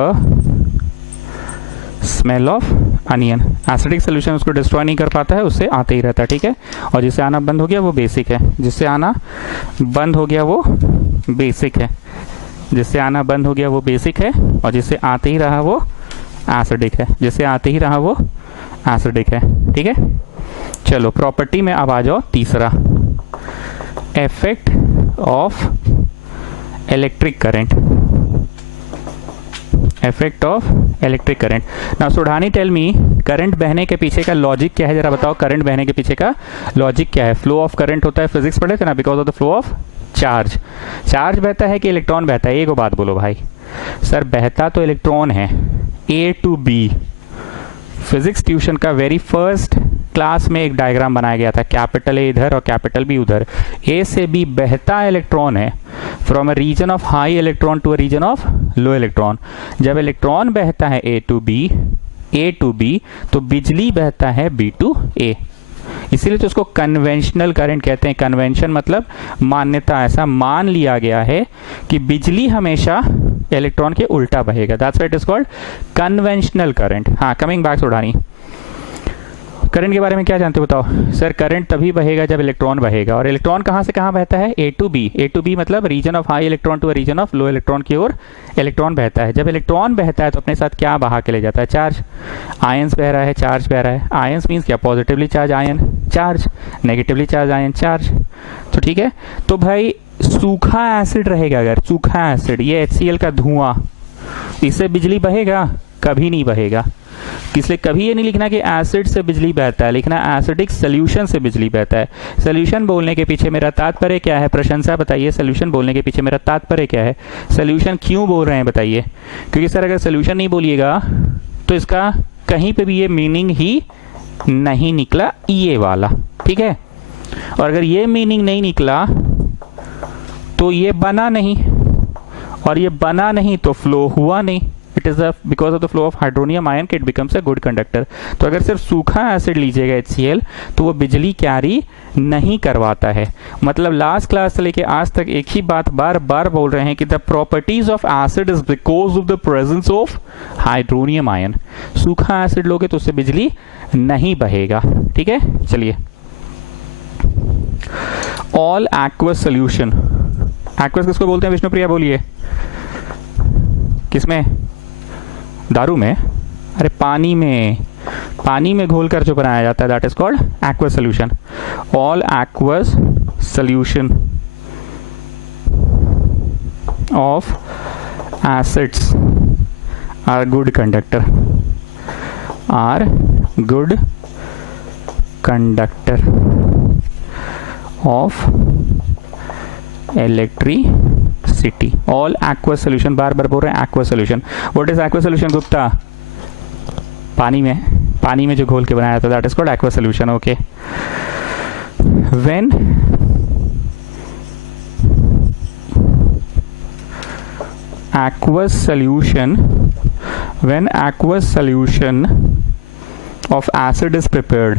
smell of onion. Acidic solution उसको डिस्ट्रॉय नहीं कर पाता है, उससे आते ही रहता है, ठीक है। और जिससे आना बंद हो गया वो बेसिक है, जिससे आना बंद हो गया वो बेसिक है, जिससे आना बंद हो गया वो बेसिक है, और जिससे आते ही रहा वो एसिडिक है, जिससे आते ही रहा वो एसिडिक है, ठीक है। चलो प्रॉपर्टी में अब आ जाओ तीसरा, effect of electric current. Effect of electric current. Now Sudhani tell me, current बहने के पीछे का लॉजिक क्या है, जरा बताओ। करंट बहने के पीछे का लॉजिक क्या है? फ्लो ऑफ करंट होता है, फिजिक्स पढ़े थे ना, because of the flow of charge. Charge बहता है कि इलेक्ट्रॉन बहता है? एक बात बोलो भाई। सर बहता तो इलेक्ट्रॉन है, A to B. Physics tuition का वेरी फर्स्ट क्लास में एक डायग्राम बनाया गया था, कैपिटल ए इधर और कैपिटल बी उधर। ए से बी बहता इलेक्ट्रॉन है from a region of high electron to a region of low electron. जब इलेक्ट्रॉन बहता है ए टू बी तो बिजली बहता है बी टू ए, इसीलिए तो उसको कन्वेंशनल करंट कहते हैं। कन्वेंशन मतलब मान्यता, ऐसा मान लिया गया है कि बिजली हमेशा इलेक्ट्रॉन के उल्टा बहेगा। That's why it is called conventional current. हाँ, कमिंग बैक सुढ़ानी, करंट के बारे में क्या जानते हो बताओ? सर करंट तभी बहेगा जब इलेक्ट्रॉन बहेगा, और इलेक्ट्रॉन कहाँ से कहाँ बहता है? A to B. A to B मतलब region of high electron to region of low electron की ओर इलेक्ट्रॉन बहता है। जब इलेक्ट्रॉन बहता है तो अपने साथ क्या बहा के ले जाता है? चार्ज। आयंस बह रहा है, चार्ज बह रहा है। आयंस मीन्स क्या? Positively charge ion charge, negatively charge ion charge. तो ठीक है, तो भाई सूखा एसिड रहेगा, अगर सूखा एसिड, ये HCl का धुआं, इससे बिजली बहेगा? कभी नहीं बहेगा। इसलिए कभी ये नहीं लिखना कि एसिड से बिजली बहता है, लिखना एसिडिक सोल्यूशन से बिजली बहता है। सोल्यूशन बोलने के पीछे मेरा तात्पर्य क्या है? प्रशंसा बताइए। सोल्यूशन बोलने के पीछे मेरा तात्पर्य क्या है? सोल्यूशन क्यों बोल रहे हैं बताइए? क्योंकि सर अगर सोल्यूशन नहीं बोलिएगा तो इसका कहीं पे भी ये मीनिंग ही नहीं निकला, ये वाला, ठीक है। और अगर ये मीनिंग नहीं निकला तो ये बना नहीं, और ये बना नहीं तो फ्लो हुआ नहीं। It is because of the flow of hydronium ion it becomes a good conductor. तो अगर सिर्फ सूखा एसिड लीजिएगा HCl तो वो बिजली कैरी नहीं करवाता है। मतलब लास्ट क्लास से लेके आज तक एक ही बात बार बार बोल रहे हैं कि the properties of acid is because of the presence of hydronium ion. सूखा एसिड लोगे तो उससे बिजली नहीं बहेगा, ठीक है। चलिए, ऑल एक्वस सोल्यूशन। एक्वस किसको बोलते हैं विष्णुप्रिया? बोलिए किसमें? दारू में, अरे पानी में, पानी में घोल कर जो बनाया जाता है that is called aqueous solution. All aqueous solution of acids are good conductor, are good conductor of electricity. All aqueous solution, बार बार बोल रहे हैं aqueous solution. What is aqueous solution Gupta? पानी में जो घोल के बनाया था that is called aqueous solution. Okay, when aqueous solution of acid is prepared,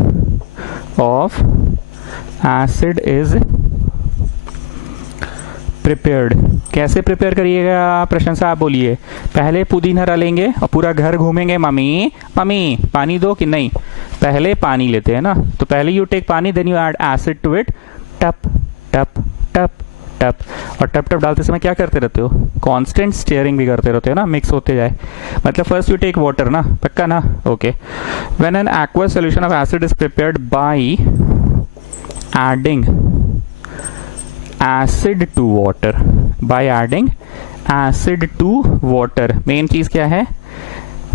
कैसे प्रिपेयर करिएगा प्रशंसा आप बोलिए? पहले पुदीना डालेंगे और पूरा घर घूमेंगे, मम्मी मम्मी पानी दो कि नहीं। पहले पानी लेते हैं ना, तो पहले यू टेक पानी, then you add acid to it, टप टप टप टप, और टप टप डालते समय क्या करते रहते हो? कांस्टेंट स्टीयरिंग भी करते रहते हो ना, मिक्स होते जाए। मतलब फर्स्ट यू टेक वाटर ना, पक्का ना? Okay, when an aqueous solution of acid is prepared by adding acid to water, by adding acid to water. मेन चीज क्या है?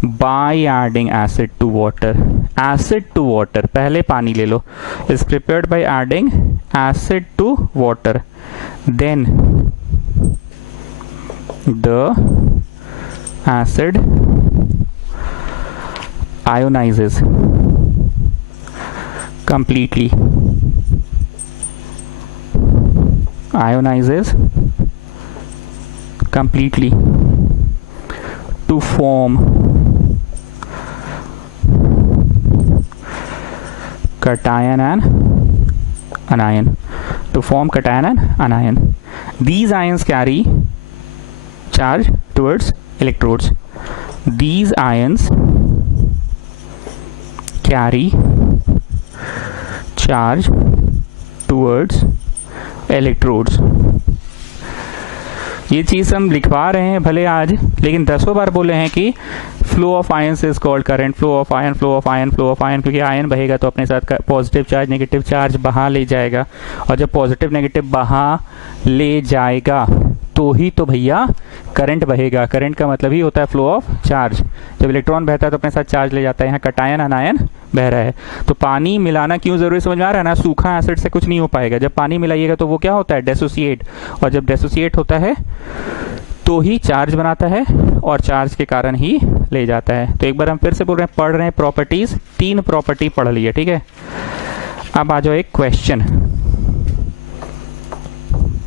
By adding acid to water, acid to water, पहले पानी ले लो, is prepared by adding acid to water, then the acid ionizes completely, to form cation and anion, to form cation and anion. These ions carry charge towards electrodes. These ions carry charge towards electrodes. ये चीज हम लिखवा रहे हैं भले आज, लेकिन 10 बार बोले हैं कि flow of ions is called current, flow of ion, flow of ion, flow of ion, क्योंकि आयन बहेगा तो अपने साथ पॉजिटिव चार्ज नेगेटिव चार्ज बहा ले जाएगा, और जब पॉजिटिव नेगेटिव बहा ले जाएगा तो ही तो भैया करंट बहेगा। करंट का मतलब ही होता है फ्लो ऑफ चार्ज। जब इलेक्ट्रॉन बहता है तो अपने साथ चार्ज ले जाता है, यहाँ कटायन अनायन बह रहा है। तो पानी मिलाना क्यों जरूरी समझ में आ रहा है ना? सूखा एसिड से कुछ नहीं हो पाएगा, जब पानी मिलाइएगा तो वो क्या होता है? डिसोसिएट, और जब डिसोसिएट होता है तो ही चार्ज बनाता है, और चार्ज के कारण ही ले जाता है। तो एक बार हम फिर से बोल रहे हैं, पढ़ रहे हैं प्रॉपर्टीज, 3 प्रॉपर्टी पढ़ लिए, ठीक है। अब आ जाओ एक question,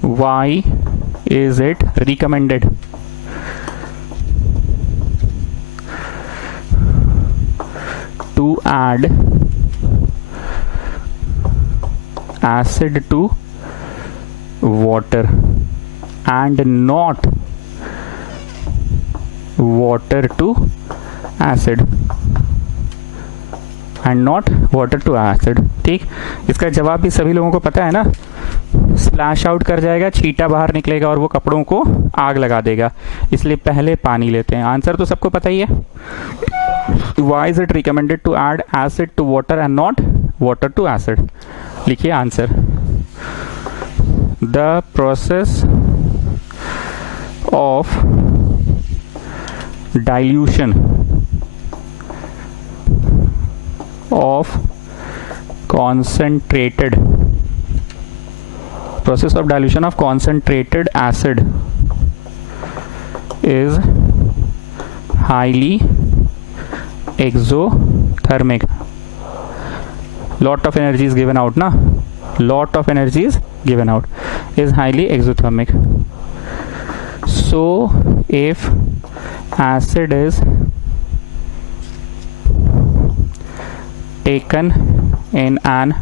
why is it recommended to add acid to water and not water to acid, and not water to acid? ठीक, इसका जवाब भी सभी लोगों को पता है ना, स्प्लैश आउट कर जाएगा, छींटा बाहर निकलेगा और वो कपड़ों को आग लगा देगा, इसलिए पहले पानी लेते हैं। आंसर तो सबको पता ही है। Why is it recommended to add acid to water and not water to acid? लिखिए answer. The process of dilution of concentrated acid is highly exothermic. Lot of energy is given out, na? Lot of energy is given out, is highly exothermic. So if acid is taken in an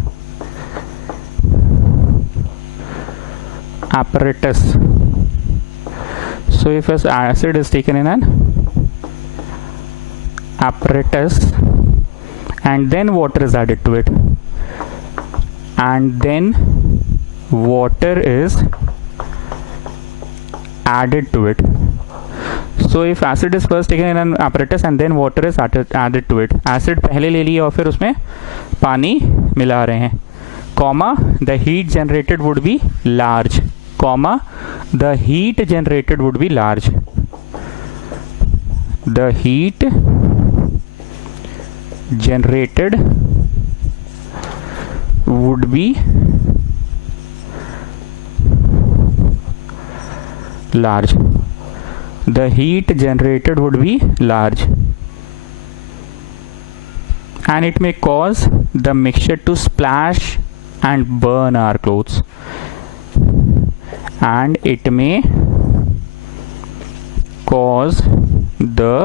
apparatus, so if acid is taken in an apparatus and then water is added to it, and then water is added to it, so if acid is first taken in an apparatus and then water is added to it, acid पहले ले लिया और फिर उसमें पानी मिला रहे हैं, comma the heat generated would be large, comma the heat generated would be large, the heat generated would be large, the heat generated would be large, and it may cause the mixture to splash and burn our clothes, and it may cause the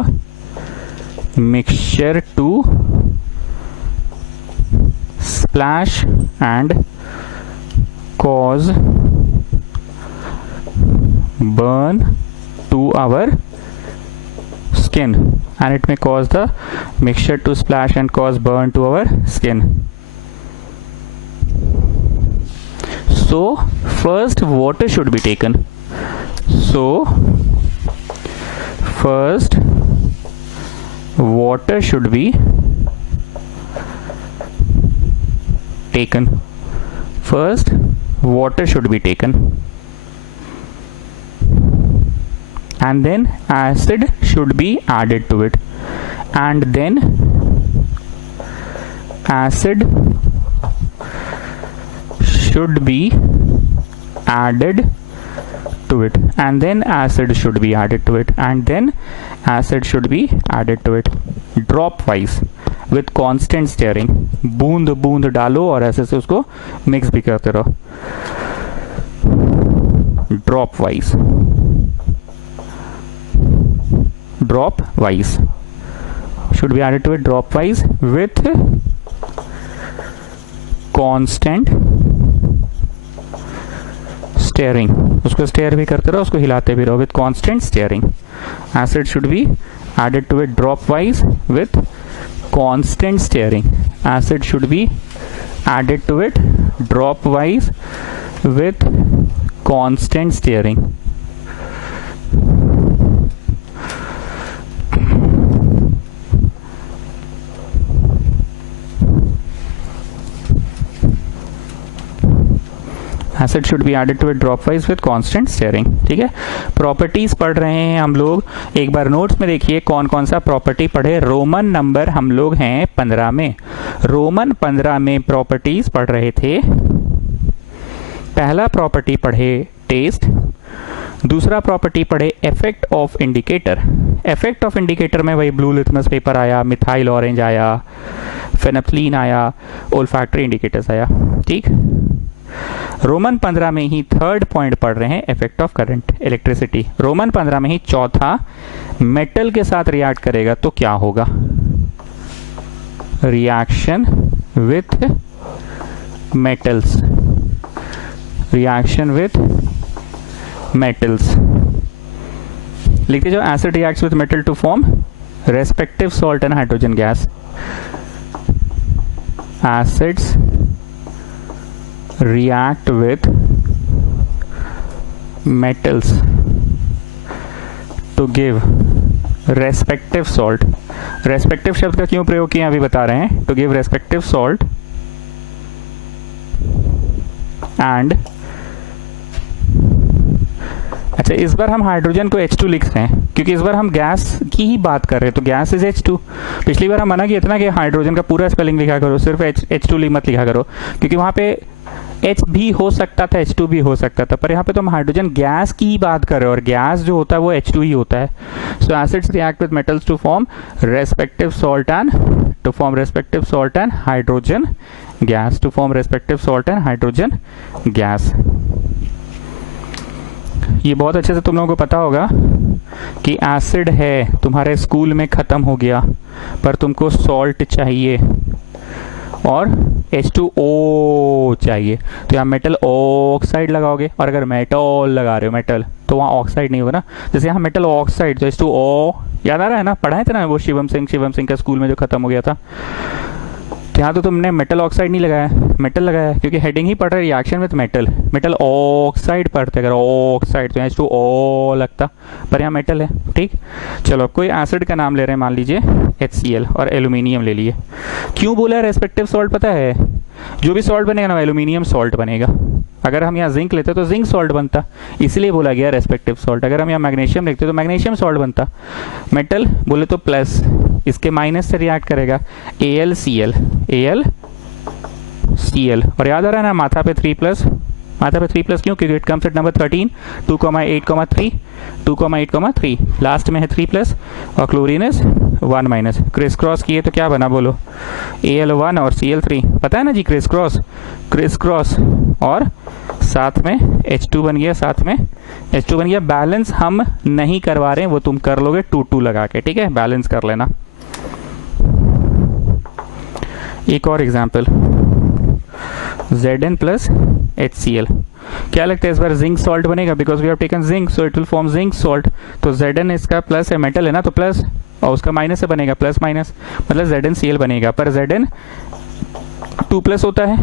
mixture to splash and cause burn to our skin, and it may cause the mixture to splash and cause burn to our skin. So first water should be taken, so first water should be taken, first water should be taken, and then acid should be added to it, and then acid should be added to it, and then acid should be added to it, and then acid should be added to it, drop wise with constant stirring, बूंद बूंद डालो और ऐसे से उसको mix भी करते रहो, drop wise, drop wise should be added to it, drop wise with constant stirring, उसको स्टेयर भी करते रहो, उसको हिलाते भी रहो, with constant stirring, acid should be added to it drop wise with constant stirring, acid should be added to it drop wise with constant stirring. Acid should be added to it drop wise with constant stirring. ठीक है, properties पढ़ रहे हैं हम लोग। एक बार notes में देखिए कौन कौन सा प्रॉपर्टी पढ़े। रोमन नंबर हम लोग हैं 15 में, रोमन 15 में प्रॉपर्टीज पढ़ रहे थे। पहला प्रॉपर्टी पढ़े टेस्ट, दूसरा प्रॉपर्टी पढ़े effect of indicator. Effect of indicator में वही ब्लू लिथमस पेपर आया, मिथाइल ऑरेंज आया, फेनेप्थलीन आया, ओल्फैक्टरी इंडिकेटर्स आया। ठीक, रोमन 15 में ही थर्ड पॉइंट पढ़ रहे हैं effect of current electricity. Roman 15 में ही चौथा, मेटल के साथ रिएक्ट करेगा तो क्या होगा, reaction with metals, reaction with metals. लिखते जाओ, acid reacts with metal to form respective salt and hydrogen gas. Acids react with metals to give respective salt। respective शब्द का क्यों प्रयोग किया अभी बता रहे हैं। to give respective salt and अच्छा, इस बार हम हाइड्रोजन को H2 लिख रहे हैं क्योंकि इस बार हम गैस की ही बात कर रहे हैं, तो गैस इज H2। पिछली बार हम मना किया था ना कि हाइड्रोजन का पूरा स्पेलिंग लिखा करो, सिर्फ H2 मत लिखा करो, क्योंकि वहां पे H भी हो सकता था, H2 भी हो सकता था, पर यहाँ पे तो हम हाइड्रोजन गैस की ही बात कर रहे हैं और गैस जो होता है वो H2 ही होता है। So acids react with metals to form respective salt and hydrogen gas, to form respective salt and hydrogen gas. ये बहुत अच्छे से तुम लोगों को पता होगा कि एसिड है तुम्हारे स्कूल में खत्म हो गया, पर तुमको सॉल्ट चाहिए और H2O चाहिए, तो यहाँ मेटल ऑक्साइड लगाओगे, और अगर मेटल लगा रहे हो मेटल तो वहाँ ऑक्साइड नहीं होगा ना। जैसे यहाँ मेटल ऑक्साइड, तो H2O याद आ रहा है ना, पढ़ाए थे ना वो शिवम सिंह का स्कूल में जो खत्म हो गया था। तो यहाँ तो तुमने मेटल ऑक्साइड नहीं लगाया, मेटल लगाया है, क्योंकि हेडिंग ही पढ़ रहा है reaction with metal, metal oxide पढ़ते, अगर ऑक्साइड तो यहाँ H2O लगता, पर यहाँ मेटल है। ठीक, चलो कोई एसिड का नाम ले रहे हैं, मान लीजिए HCl और एल्यूमिनियम ले लिए। क्यों बोला रेस्पेक्टिव सॉल्ट पता है? जो भी सॉल्ट बनेगा ना एल्यूमिनियम सॉल्ट बनेगा। अगर हम यहाँ जिंक लेते तो जिंक सॉल्ट बनता, इसलिए बोला गया रेस्पेक्टिव सॉल्ट। अगर हम यहाँ मैग्नीशियम लिखते तो मैग्नीशियम सॉल्ट बनता। मेटल बोले तो प्लस, इसके माइनस से रिएक्ट करेगा AlCl, AlCl। और याद आ रहा है ना माथा पे 3 प्लस, माथा पे 3 प्लस क्यों? क्योंकि it comes at number 13, 2,8,3, 2,8,3, last में है 3 प्लस और chlorine is 1 minus. Criss cross किए तो क्या बना बोलो? Al1 और Cl3, पता है ना जी, क्रिस क्रॉस, क्रिस क्रॉस, और साथ में H2 बन गया, साथ में H2 बन गया। बैलेंस हम नहीं करवा रहे हैं, वो तुम कर लोगे 2-2 लगा के, ठीक है, बैलेंस कर लेना। एक और एग्जाम्पल, Zn प्लस HCl, क्या लगता है इस बार जिंक सॉल्ट बनेगा? Because we have taken zinc so it will form zinc salt. तो Zn इसका प्लस है, मेटल है ना, तो प्लस, और उसका माइनस से बनेगा प्लस माइनस, मतलब ZnCl बनेगा। पर Zn 2 प्लस होता है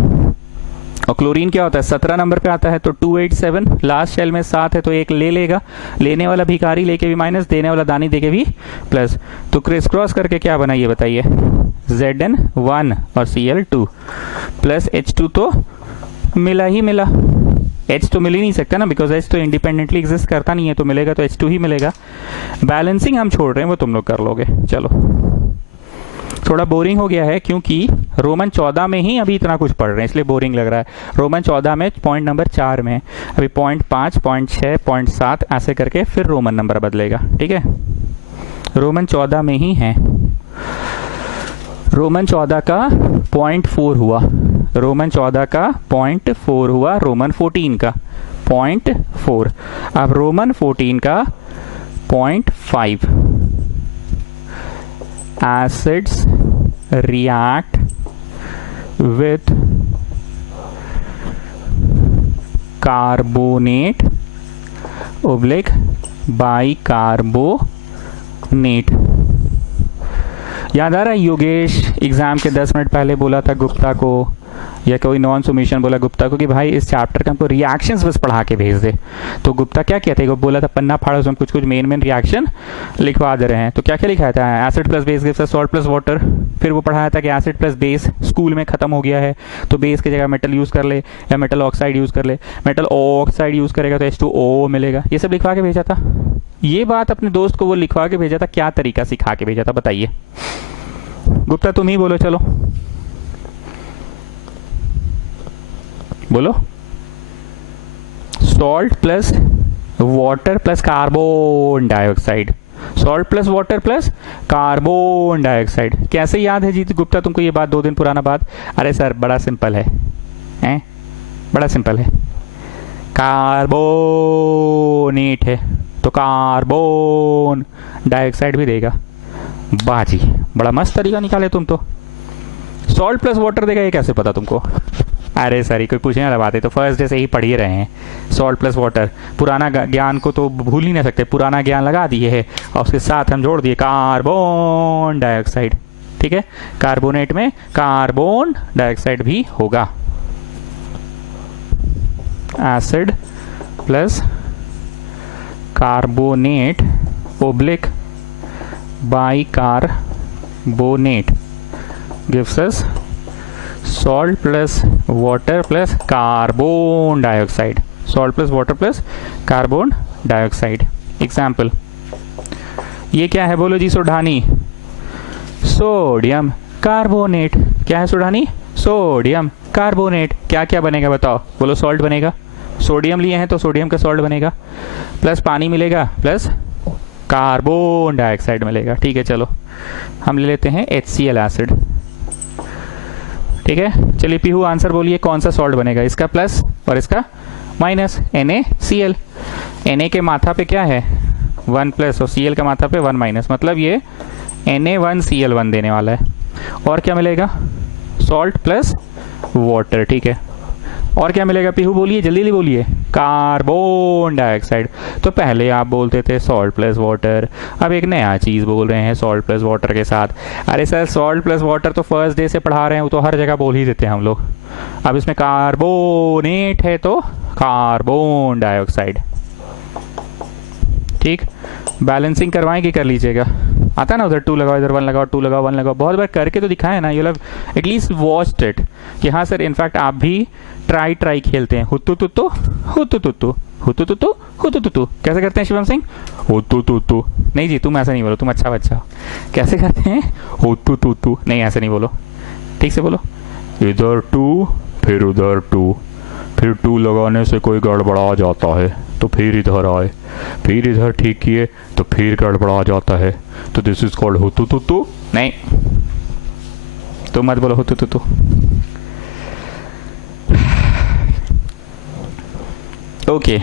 और क्लोरीन क्या होता है 17 नंबर पे आता है, तो 287, लास्ट शेल में 7 है तो एक ले लेगा, लेने वाला भिखारी लेके भी माइनस, देने वाला दानी देके भी प्लस। तो क्रिस क्रॉस करके क्या बना ये बताइए? Zn1 और Cl2 प्लस H2 तो मिला ही मिला, H तो मिल ही नहीं सकता ना, बिकॉज H तो इंडिपेंडेंटली एग्जिस्ट करता नहीं है, तो मिलेगा तो H2 ही मिलेगा। बैलेंसिंग हम छोड़ रहे हैं, वो तुम लोग कर लोगे। चलो, थोड़ा बोरिंग हो गया है क्योंकि रोमन 14 में ही अभी इतना कुछ पढ़ रहे हैं, इसलिए बोरिंग लग रहा है। रोमन 14 में पॉइंट नंबर 4 में, अभी पॉइंट 5, पॉइंट 6, पॉइंट 7 ऐसे करके फिर रोमन नंबर बदलेगा, ठीक है। रोमन 14 में ही है, रोमन 14 का पॉइंट 4 हुआ, रोमन 14 का पॉइंट 4 हुआ, रोमन 14 का पॉइंट 4, अब रोमन 14 का point 5। acids react with carbonate oblique bicarbonate। याद आ रहा है योगेश एग्जाम के 10 मिनट पहले बोला था गुप्ता को, या कोई नॉन सबमिशन बोला गुप्ता को कि भाई इस चैप्टर का हमको रिएक्शंस बस पढ़ा के भेज दे। तो गुप्ता क्या कहते हैं, बोला था पन्ना फाड़ो, हम कुछ कुछ मेन रिएक्शन लिखवा दे रहे हैं। तो क्या क्या लिखाया था? Acid plus base gives us salt plus water. फिर वो पढ़ाया था कि एसिड प्लस बेस स्कूल में खत्म हो गया है, तो बेस की जगह मेटल यूज कर ले या मेटल ऑक्साइड यूज कर ले, मेटल ऑक्साइड यूज करेगा तो H2O मिलेगा। ये सब लिखवा के भेजा था। ये बात अपने दोस्त को वो लिखवा के भेजा था, क्या तरीका सिखा के भेजा था बताइए? गुप्ता तुम ही बोलो, चलो बोलो। Salt plus water plus carbon dioxide, salt plus water plus carbon dioxide. कैसे याद है जीत गुप्ता तुमको ये बात? 2 दिन पुराना बात। अरे सर बड़ा सिंपल है, हैं? बड़ा सिंपल है, कार्बोनेट है तो कार्बन डाइऑक्साइड भी देगा। बाजी, बड़ा मस्त तरीका निकाले तुम तो। सॉल्ट प्लस वाटर देगा, ये कैसे पता तुमको? अरे सर कोई पूछने वाला बात है, तो फर्स्ट डे से ही पढ़ ही रहे हैं। सॉल्ट प्लस वाटर, पुराना ज्ञान को तो भूल ही नहीं सकते, पुराना ज्ञान लगा दिए है और उसके साथ हम जोड़ दिए कार्बन डाइऑक्साइड, ठीक है। कार्बोनेट में कार्बन डाइऑक्साइड भी होगा। Acid plus carbonate oblique bicarbonate gives us salt plus water plus carbon dioxide, salt plus water plus carbon dioxide। Example, ये क्या है बोलो जी? Sodani, sodium carbonate. क्या है सोडानी? Sodium carbonate. क्या क्या बनेगा बताओ? बोलो सॉल्ट बनेगा, सोडियम लिए हैं तो सोडियम का सॉल्ट बनेगा, प्लस पानी मिलेगा, प्लस कार्बन डाइऑक्साइड मिलेगा, ठीक है। चलो हम ले लेते हैं HCl एसिड, ठीक है। चलिए पीहू आंसर बोलिए, कौन सा सॉल्ट बनेगा? इसका प्लस और इसका माइनस, NaCl। Na के माथा पे क्या है? 1 प्लस और Cl का माथा पे 1 माइनस, मतलब ये Na1Cl1 देने वाला है। और क्या मिलेगा? सॉल्ट प्लस वाटर, ठीक है। और क्या मिलेगा पीहू? बोलिए जल्दी बोलिए। Carbon dioxide. तो पहले आप बोलते थे सॉल्ट प्लस वाटर, अब एक नया चीज़ बोल रहे हैं सॉल्ट प्लस वाटर के साथ। अरे सर सॉल्ट प्लस वाटर तो फर्स्ट डे से पढ़ा रहे हैं, वो तो हर जगह बोल ही देते हैं हम लोग। अब इसमें कार्बोनेट है तो कार्बन डाइऑक्साइड। ठीक, बैलेंसिंग करवाएं कि कर लीजिएगा, आता ना, उधर 2 लगाओ, इधर 1 लगाओ, 2 लगाओ, 1 लगाओ, बहुत बार करके तो दिखाए ना, you have at least watched it कि हाँ सर, इनफैक्ट आप भी ट्राई खेलते हैं। हुतु तुतु हुतु तुतु हुतु तुतु हुतु तुतु कैसे करते हैं शिवम सिंह? हुतु तुतु नहीं जी, तुम ऐसा नहीं बोलो, तुम अच्छा बच्चा हो। कैसे करते हैं? हुतु तुतु नहीं, ऐसे नहीं बोलो, ठीक से बोलो। इधर 2 फिर उधर 2, फिर 2 लगाने से कोई गड़बड़ा जाता है तो फिर इधर आए, फिर इधर ठीक किए तो फिर गड़बड़ा जाता है, तो दिस इज कॉल्ड हुतु तुतु। नहीं, तुम मत बोलो हुतु तुतु। ओके,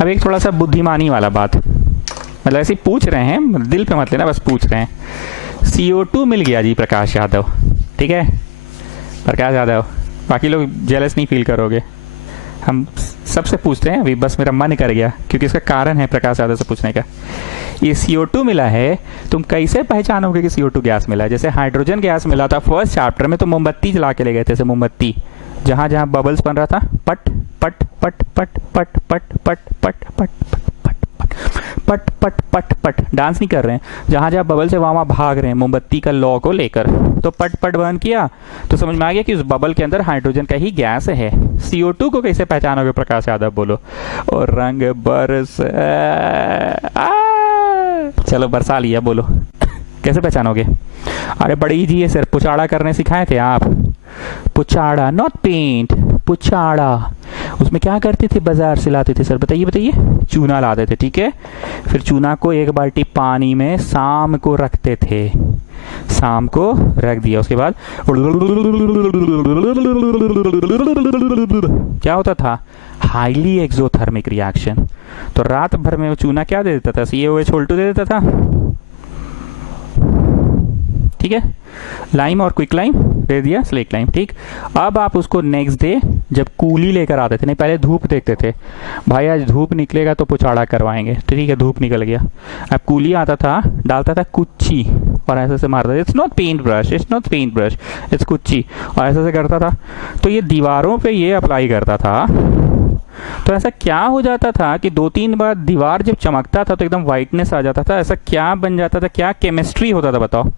अब एक थोड़ा सा बुद्धिमानी वाला बात, मतलब ऐसे पूछ रहे हैं, दिल पे मत लेना, बस पूछ रहे हैं। CO2 मिल गया जी प्रकाश यादव, ठीक है प्रकाश यादव, बाकी लोग जेलस नहीं फील करोगे, हम सबसे पूछते हैं अभी, बस मेरा मन कर गया क्योंकि इसका कारण है प्रकाश यादव से पूछने का। ये CO2 मिला है, तुम कैसे पहचानोगे कि CO2 गैस मिला है? जैसे हाइड्रोजन गैस मिला था फर्स्ट चैप्टर में, तो मोमबत्ती जला के ले गए थे, जैसे मोमबत्ती जहां जहां बबल्स बन रहा था, पट पट पट पट पट पट पट पट पट पट पट पट पट, डांस नहीं कर रहे हैं, जहां जहां बबल से वहां भाग रहे हैं मोमबत्ती का लॉ को लेकर, तो पट पट बर्न किया तो समझ में आ गया कि उस बबल के अंदर हाइड्रोजन का ही गैस है। CO2 को कैसे पहचानोगे प्रकाश यादव, बोलो? और रंग बरस, चलो बरसा लिया, बोलो कैसे पहचानोगे? अरे बड़ी इजी है सर, पुचाड़ा करने सिखाए थे आप, पुचाड़ा, नॉट पेंट, पुचाड़ा। उसमें क्या करते थे, बाजार से लाते थे सर, बताइए बताइए, चूना लाते थे, ठीक है, फिर चूना को 1 बाल्टी पानी में शाम को रखते थे, शाम को रख दिया, उसके बाद क्या होता था, हाईली एक्सोथर्मिक रिएक्शन। तो रात भर में वो चूना क्या दे देता था, CaOH छोल्टू दे देता था, ठीक है, लाइम और क्विक लाइम दे दिया, स्लेक लाइम, ठीक। अब आप उसको नेक्स्ट डे जब कूली लेकर आते थे, नहीं पहले धूप देखते थे, भाई आज धूप निकलेगा तो पुचाड़ा करवाएंगे, तो ठीक है धूप निकल गया, अब कूली आता था, डालता था कुच्ची और ऐसे से मारता था, it's not paint brush, it's not paint brush, it's कुच्ची, और ऐसे से करता था, तो ये दीवारों पे ये अप्लाई करता था, तो ऐसा क्या हो जाता था कि 2-3 बार दीवार जब चमकता था तो एकदम वाइटनेस आ जाता था, ऐसा क्या बन जाता था, क्या केमिस्ट्री होता था बताओ?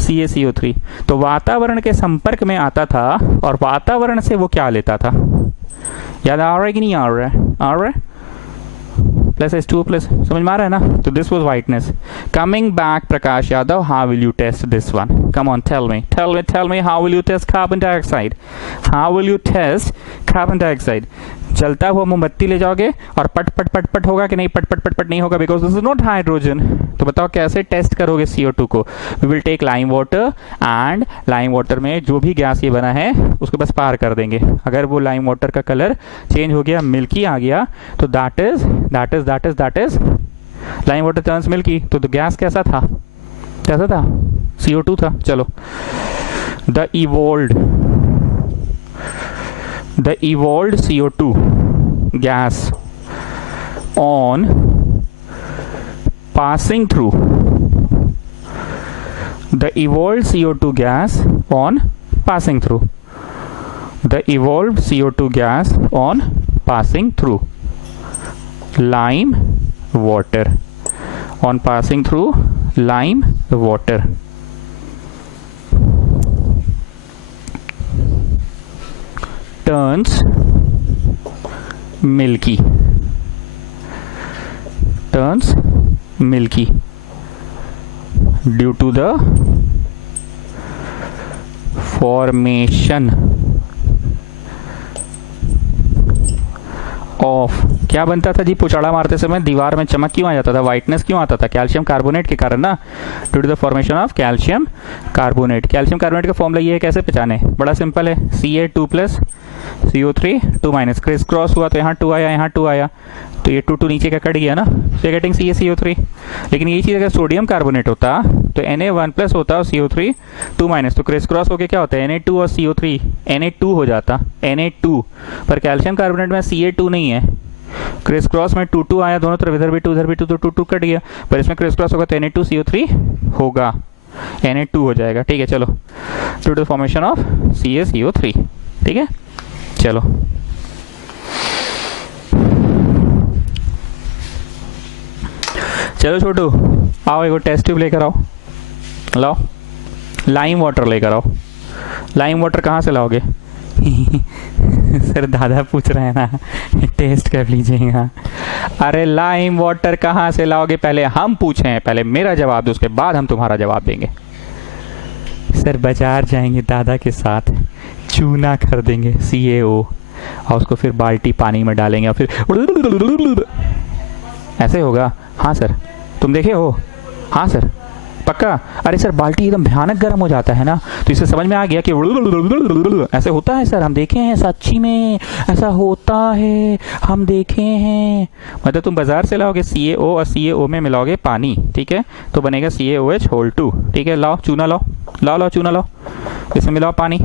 CaCO3। तो वातावरण के संपर्क में आता था और वातावरण से वो क्या लेता था, याद आ रहा है कि नहीं आ रहा है? आ रहा है, प्लस H2O प्लस, समझ में आ रहा है ना? तो this was whiteness. Coming back Prakash Yadav, how will you test this one? Come on, tell me how will you test carbon dioxide? How will you test carbon dioxide? जलता हुआ मोमबत्ती ले जाओगे और पट पट पट पट होगा कि नहीं? पट पट पट पट नहीं होगा, because this is not hydrogen. तो बताओ कैसे टेस्ट करोगे CO2 को? We will take lime water, and lime water में जो भी गैस ये बना है उसको बस पार कर देंगे। अगर वो लाइम वाटर का कलर चेंज हो गया, मिल्की आ गया, तो that is lime water turns milky. तो गैस कैसा था? CO2 था। चलो, the evolved CO2 gas on passing through the evolved CO2 gas on passing through the evolved CO2 gas on passing through lime water, on passing through lime water. Turns milky due to the formation of, क्या बनता था जी पुचाड़ा मारते समय? दीवार में चमक क्यों आ जाता था, वाइटनेस क्यों आता था? कैल्शियम कार्बोनेट के कारण ना, due to the formation of calcium carbonate. Calcium carbonate का फॉर्मूला ये है, कैसे पहचाने? बड़ा सिंपल है, Ca2 plus CO3 2 minus, criss cross हुआ तो यहाँ 2 आया, यहाँ 2 आया, तो ये 2 नीचे का कट गया ना, तो गेटिंग CaCO3। लेकिन यही चीज़ अगर सोडियम कार्बोनेट होता तो Na1 प्लस होता और CO3 2 माइनस, तो क्रिस क्रॉस होकर क्या होता है, Na2 और CO3 Na2 हो जाता, Na2। पर कैल्शियम कार्बोनेट में Ca2 नहीं है, क्रिस क्रॉस में 2 2 आया दोनों तरफ, इधर भी 2 उधर भी 2 तो 2 2 कट गया, पर इसमें क्रिस क्रॉस होगा तो Na2CO3 होगा, Na2 हो जाएगा। ठीक है चलो, to to formation of CaCO3। ठीक है चलो, चलो छोटू आओ, एक टेस्ट ट्यूब लेकर आओ, लाओ लाइम वाटर लेकर आओ। लाइम वाटर कहाँ से लाओगे? सर दादा पूछ रहे हैं ना, टेस्ट कर लीजिएगा। अरे लाइम वाटर कहाँ से लाओगे? पहले हम पूछे हैं, पहले मेरा जवाब दो, उसके बाद हम तुम्हारा जवाब देंगे। सर बाजार जाएंगे दादा के साथ, चूना खरीदेंगे CaO, और उसको फिर बाल्टी पानी में डालेंगे और फिर ऐसे होगा। हाँ सर, तुम देखे हो? हाँ सर पक्का? अरे सर बाल्टी एकदम भयानक गर्म हो जाता है ना, तो इससे समझ में आ गया कि ऐसे होता है सर, हम देखे हैं, सच्ची में ऐसा होता है, हम देखे हैं। मतलब तुम बाजार से लाओगे CaO और CaO में मिलाओगे पानी, ठीक है, तो बनेगा CaOH2। ठीक है, लाओ चूना लाओ, लाओ लाओ चूना लाओ, इसमें मिलाओ पानी,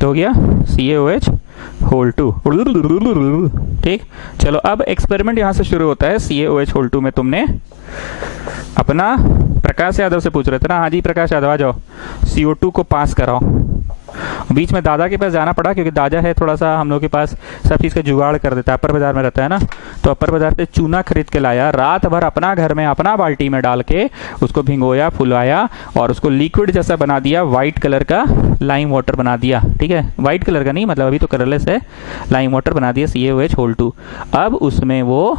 तो हो गया CaOH2। ठीक, चलो अब एक्सपेरिमेंट यहाँ से शुरू होता है। CaOH2 में तुमने अपना प्रकाश यादव से पूछ रहे थे ना? हाँ जी प्रकाश यादव आ जाओ, CO2 को पास कराओ। बीच में दादा के पास जाना पड़ा क्योंकि दादा है थोड़ा सा हम लोग के पास सब चीज़ का जुगाड़ कर देता है, अपर बाजार में रहता है ना, तो अपर बाजार से चूना खरीद के लाया, रात भर अपना घर में अपना बाल्टी में डाल के उसको भिंगोया, फुलाया और उसको लिक्विड जैसा बना दिया, वाइट कलर का लाइम वाटर बना दिया। ठीक है, वाइट कलर का नहीं, मतलब अभी तो कलरलेस है, लाइम वाटर बना दिया CaOH2। अब उसमें वो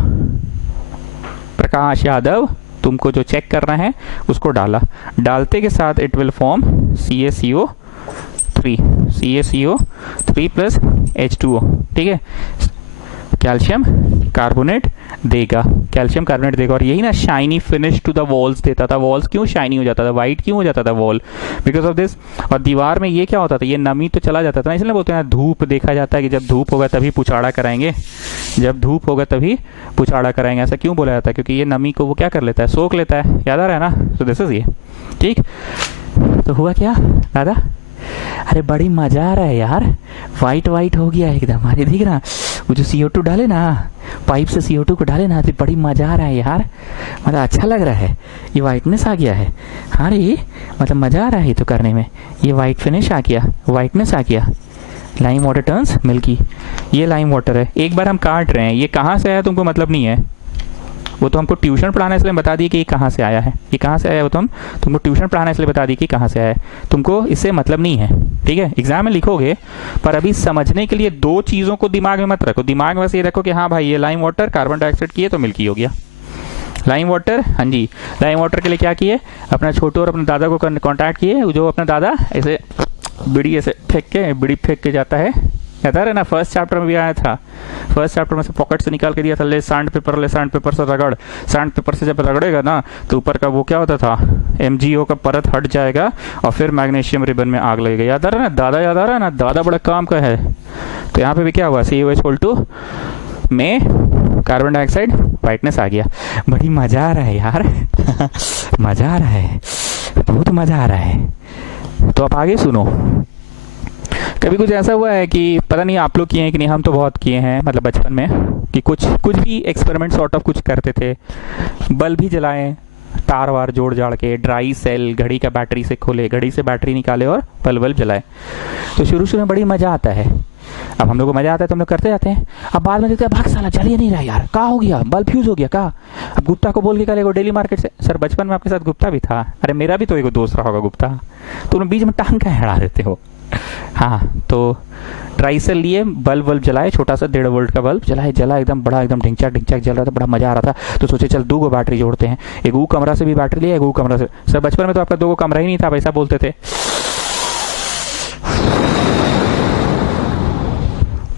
प्रकाश यादव तुमको जो चेक करना है उसको डाला, डालते के साथ it will form CaCO3 plus H2O। ठीक है, कैल्शियम कार्बोनेट देगा, कैल्शियम कार्बोनेट देगा, और यही ना shiny finish to the walls देता था। वॉल्स क्यों शाइनी हो जाता था, वाइट क्यों हो जाता था वॉल? Because of this. और दीवार में ये क्या होता था, ये नमी तो चला जाता था, इसलिए बोलते हैं धूप देखा जाता है कि जब धूप होगा तभी पुछाड़ा कराएंगे, जब धूप होगा तभी पुछाड़ा कराएंगे, ऐसा क्यों बोला जाता है? क्योंकि ये नमी को वो क्या कर लेता है, सोख लेता है, याद आ रहा है ना? तो दिस इज ये। ठीक, तो हुआ क्या दादा? अरे बड़ी मजा आ रहा है यार, वाइट वाइट हो गया एकदम। अरे दिख रहा, वो जो CO2 डाले ना, पाइप से CO2 को डाले ना, तो बड़ी मजा आ रहा है यार, मतलब अच्छा लग रहा है, ये वाइटनेस आ गया है। हाँ रे, मतलब मजा आ रहा है ये तो करने में, ये वाइट फिनिश आ गया, वाइटनेस आ गया। लाइम वाटर टर्न्स मिल्की, ये लाइम वाटर है। एक बार हम काट रहे हैं, ये कहाँ से आया तुमको मतलब नहीं है, वो तो हमको ट्यूशन पढ़ाना इसलिए बता दिए कि ये कहाँ से आया है, ये कहाँ से आया है, वो तो हम तुमको ट्यूशन पढ़ाना इसलिए बता दिए कि कहाँ से आया है, तुमको इससे मतलब नहीं है। ठीक है, एग्जाम में लिखोगे, पर अभी समझने के लिए दो चीज़ों को दिमाग में मत रखो। दिमाग में बस ये रखो कि हाँ भाई ये लाइम वाटर कार्बन डाइऑक्साइड किए तो मिल्की हो गया। लाइम वाटर, हाँ जी, लाइम वाटर के लिए क्या किए, अपना छोटू और अपने दादा को कॉन्टैक्ट किए। जो अपना दादा ऐसे बीड़ी ऐसे बीड़ी फेंक के जाता है, कहता है ना, फर्स्ट चैप्टर में भी आया था, फर्स्ट चैप्टर में से पॉकेट से निकाल के दिया था, ले सैंड पेपर से रगड़, सैंड पेपर से जब रगड़ेगा ना तो ऊपर का वो क्या होता था, MgO का परत हट जाएगा और फिर मैग्नीशियम रिबन में आग लगेगा। याद आ रहा है ना दादा, याद आ रहा है ना, दादा बड़ा काम का है। तो यहाँ पे भी क्या हुआ, CaOH2 में कार्बन डाइऑक्साइड वाइटनेस आ गया। बड़ी मजा आ रहा है यार मजा आ रहा है, बहुत मजा आ रहा है। तो आप आगे सुनो। कभी कुछ ऐसा हुआ है कि पता नहीं आप लोग किए हैं कि नहीं, हम तो बहुत किए हैं, मतलब बचपन में, कि कुछ भी एक्सपेरिमेंट सॉर्ट ऑफ कुछ करते थे, बल्ब भी जलाएं, तार वार जोड़ जाड़ के, ड्राई सेल घड़ी का बैटरी से खोले, घड़ी से बैटरी निकाले और बल्ब जलाए। तो शुरू में बड़ी मजा आता है। अब हम लोग को मजा आता है तो हम लोग करते जाते हैं। अब बाद में देखते हैं भाग साला चल ही नहीं रहा यार, क्या हो गया, बल्ब फ्यूज हो गया क्या? अब गुप्ता को बोल के कल डेली मार्केट से, सर बचपन में आपके साथ गुप्ता भी था, अरे मेरा भी तो एक दोस्त रहा होगा गुप्ता, तो उन्हें बीच में टांग का हिड़ा देते हो। हाँ, तो ड्राई सेल लिए, बल्ब जलाए, छोटा सा 1.5 वोल्ट का बल्ब जला एकदम बड़ा, एकदम ढिंचाक जल रहा था, बड़ा मजा आ रहा था। तो सोचे चल 2 बैटरी जोड़ते हैं, एक वो कमरा से भी बैटरी लिया, एक वो कमरा से। सर बचपन में तो आपका 2 कमरा ही नहीं था, ऐसा बोलते थे,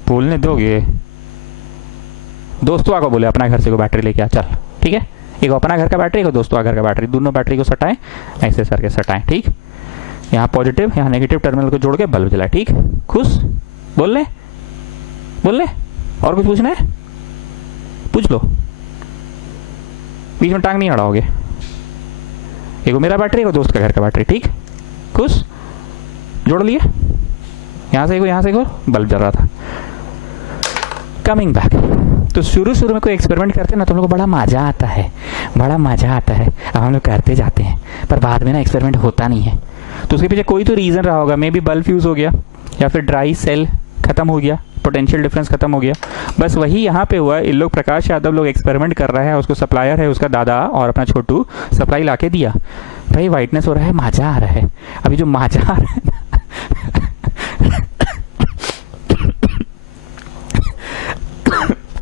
बोलने दोगे? दोस्तों को बोले अपना घर से को बैटरी लेके आ, चल ठीक है, एक अपना घर का बैटरी, एक दोस्तों घर का बैटरी, दोनों बैटरी को सटाएं, ऐसे सर के सटाएं। ठीक, यहाँ पॉजिटिव यहाँ नेगेटिव टर्मिनल को जोड़ के बल्ब जलाए। ठीक, खुश? बोल ले और कुछ पूछना है पूछ लो, बीच में टांग नहीं अड़ाओगे। एक मेरा बैटरी, एक दोस्त का घर का बैटरी। ठीक, खुश? जोड़ लिए, यहाँ से एक और बल्ब जल रहा था। कमिंग बैक, तो शुरू शुरू में कोई एक्सपेरिमेंट करते हैं ना तो हम लोग को बड़ा मजा आता है, बड़ा मजा आता है। अब हम लोग करते जाते हैं पर बाद में ना एक्सपेरिमेंट होता नहीं है। तो उसके पीछे कोई तो रीजन रहा होगा, मे बी बल्ब फ्यूज हो गया या फिर ड्राई सेल खत्म हो गया, पोटेंशियल डिफरेंस खत्म हो गया। बस वही यहाँ पे हुआ। इन लोग प्रकाश यादव लोग एक्सपेरिमेंट कर रहे हैं, उसको सप्लायर है उसका दादा और अपना छोटू सप्लाई ला के दिया। भाई वाइटनेस हो रहा है, मजा आ रहा है। अभी जो मजा आ रहा है ना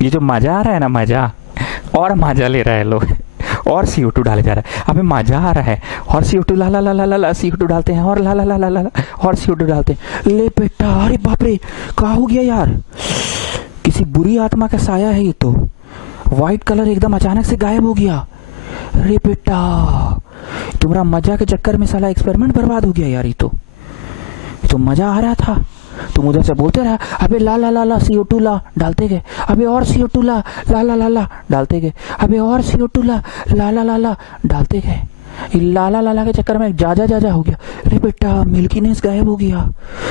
ये जो मजा आ रहा है ना, मजा और मजा ले रहा है लोग और CO2 डाले जा रहा है। अबे मजा आ रहा है और CO2 ला ला ला ला ला ला CO2 डालते हैं और ला ला ला ला ला और CO2 डालते हैं। ले बेटा, अरे बाप रे क्या हो गया यार, किसी बुरी आत्मा का साया है ये तो। व्हाइट कलर एकदम अचानक से गायब हो गया। अरे बेटा तुम्हारा मजा के चक्कर में साला एक्सपेरिमेंट बर्बाद हो गया यार। ये तो मजा आ रहा था, तुम उधर से बोलते रहा अबे ला ला ला ला CO2 ला, डालते गए। अबे और CO2 ला ला ला ला ला डालते गए। अबे और CO2 ला ला ला ला ला डालते गए। लाला लाला के चक्कर में जा जा हो गया। अरे बेटा मिल्कीनेस गायब हो गया।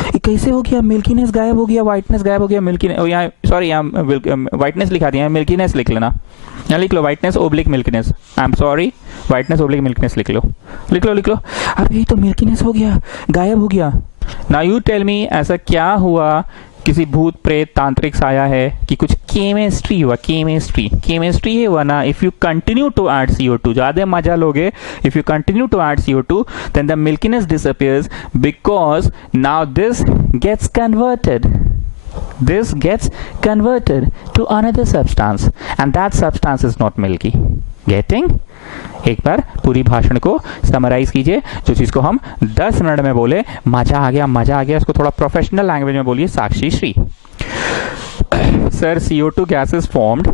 ये कैसे हो गया? मिल्कीनेस गायब हो गया, व्हाइटनेस गायब हो गया। मिल्कीनेस यहाँ सॉरी यहाँ व्हाइटनेस लिखा दिया है, मिल्कीनेस लिख लेना। यहाँ लिख लो whiteness oblique milkiness. I am sorry, whiteness oblique milkiness लिख लो लिख लो लिख लो। अब ये तो मिल्कीनेस हो गया, गायब हो गया। नाउ यू टेल मी ऐसा क्या हुआ? किसी भूत प्रेत तांत्रिक साया है कि कुछ केमिस्ट्री हुआ? केमिस्ट्री ही हुआ ना। If you continue to add CO2, ज्यादा मजा लोगे। If you continue to add CO2 then the milkiness disappears because now this gets converted to another substance and that substance is not milky. Getting? एक बार पूरी भाषण को summarise कीजिए। जो चीज को हम 10 मिनट में बोले मजा आ गया, इसको थोड़ा प्रोफेशनल लैंग्वेज में बोलिए। Sakshi Shri sir, CO2 gas is formed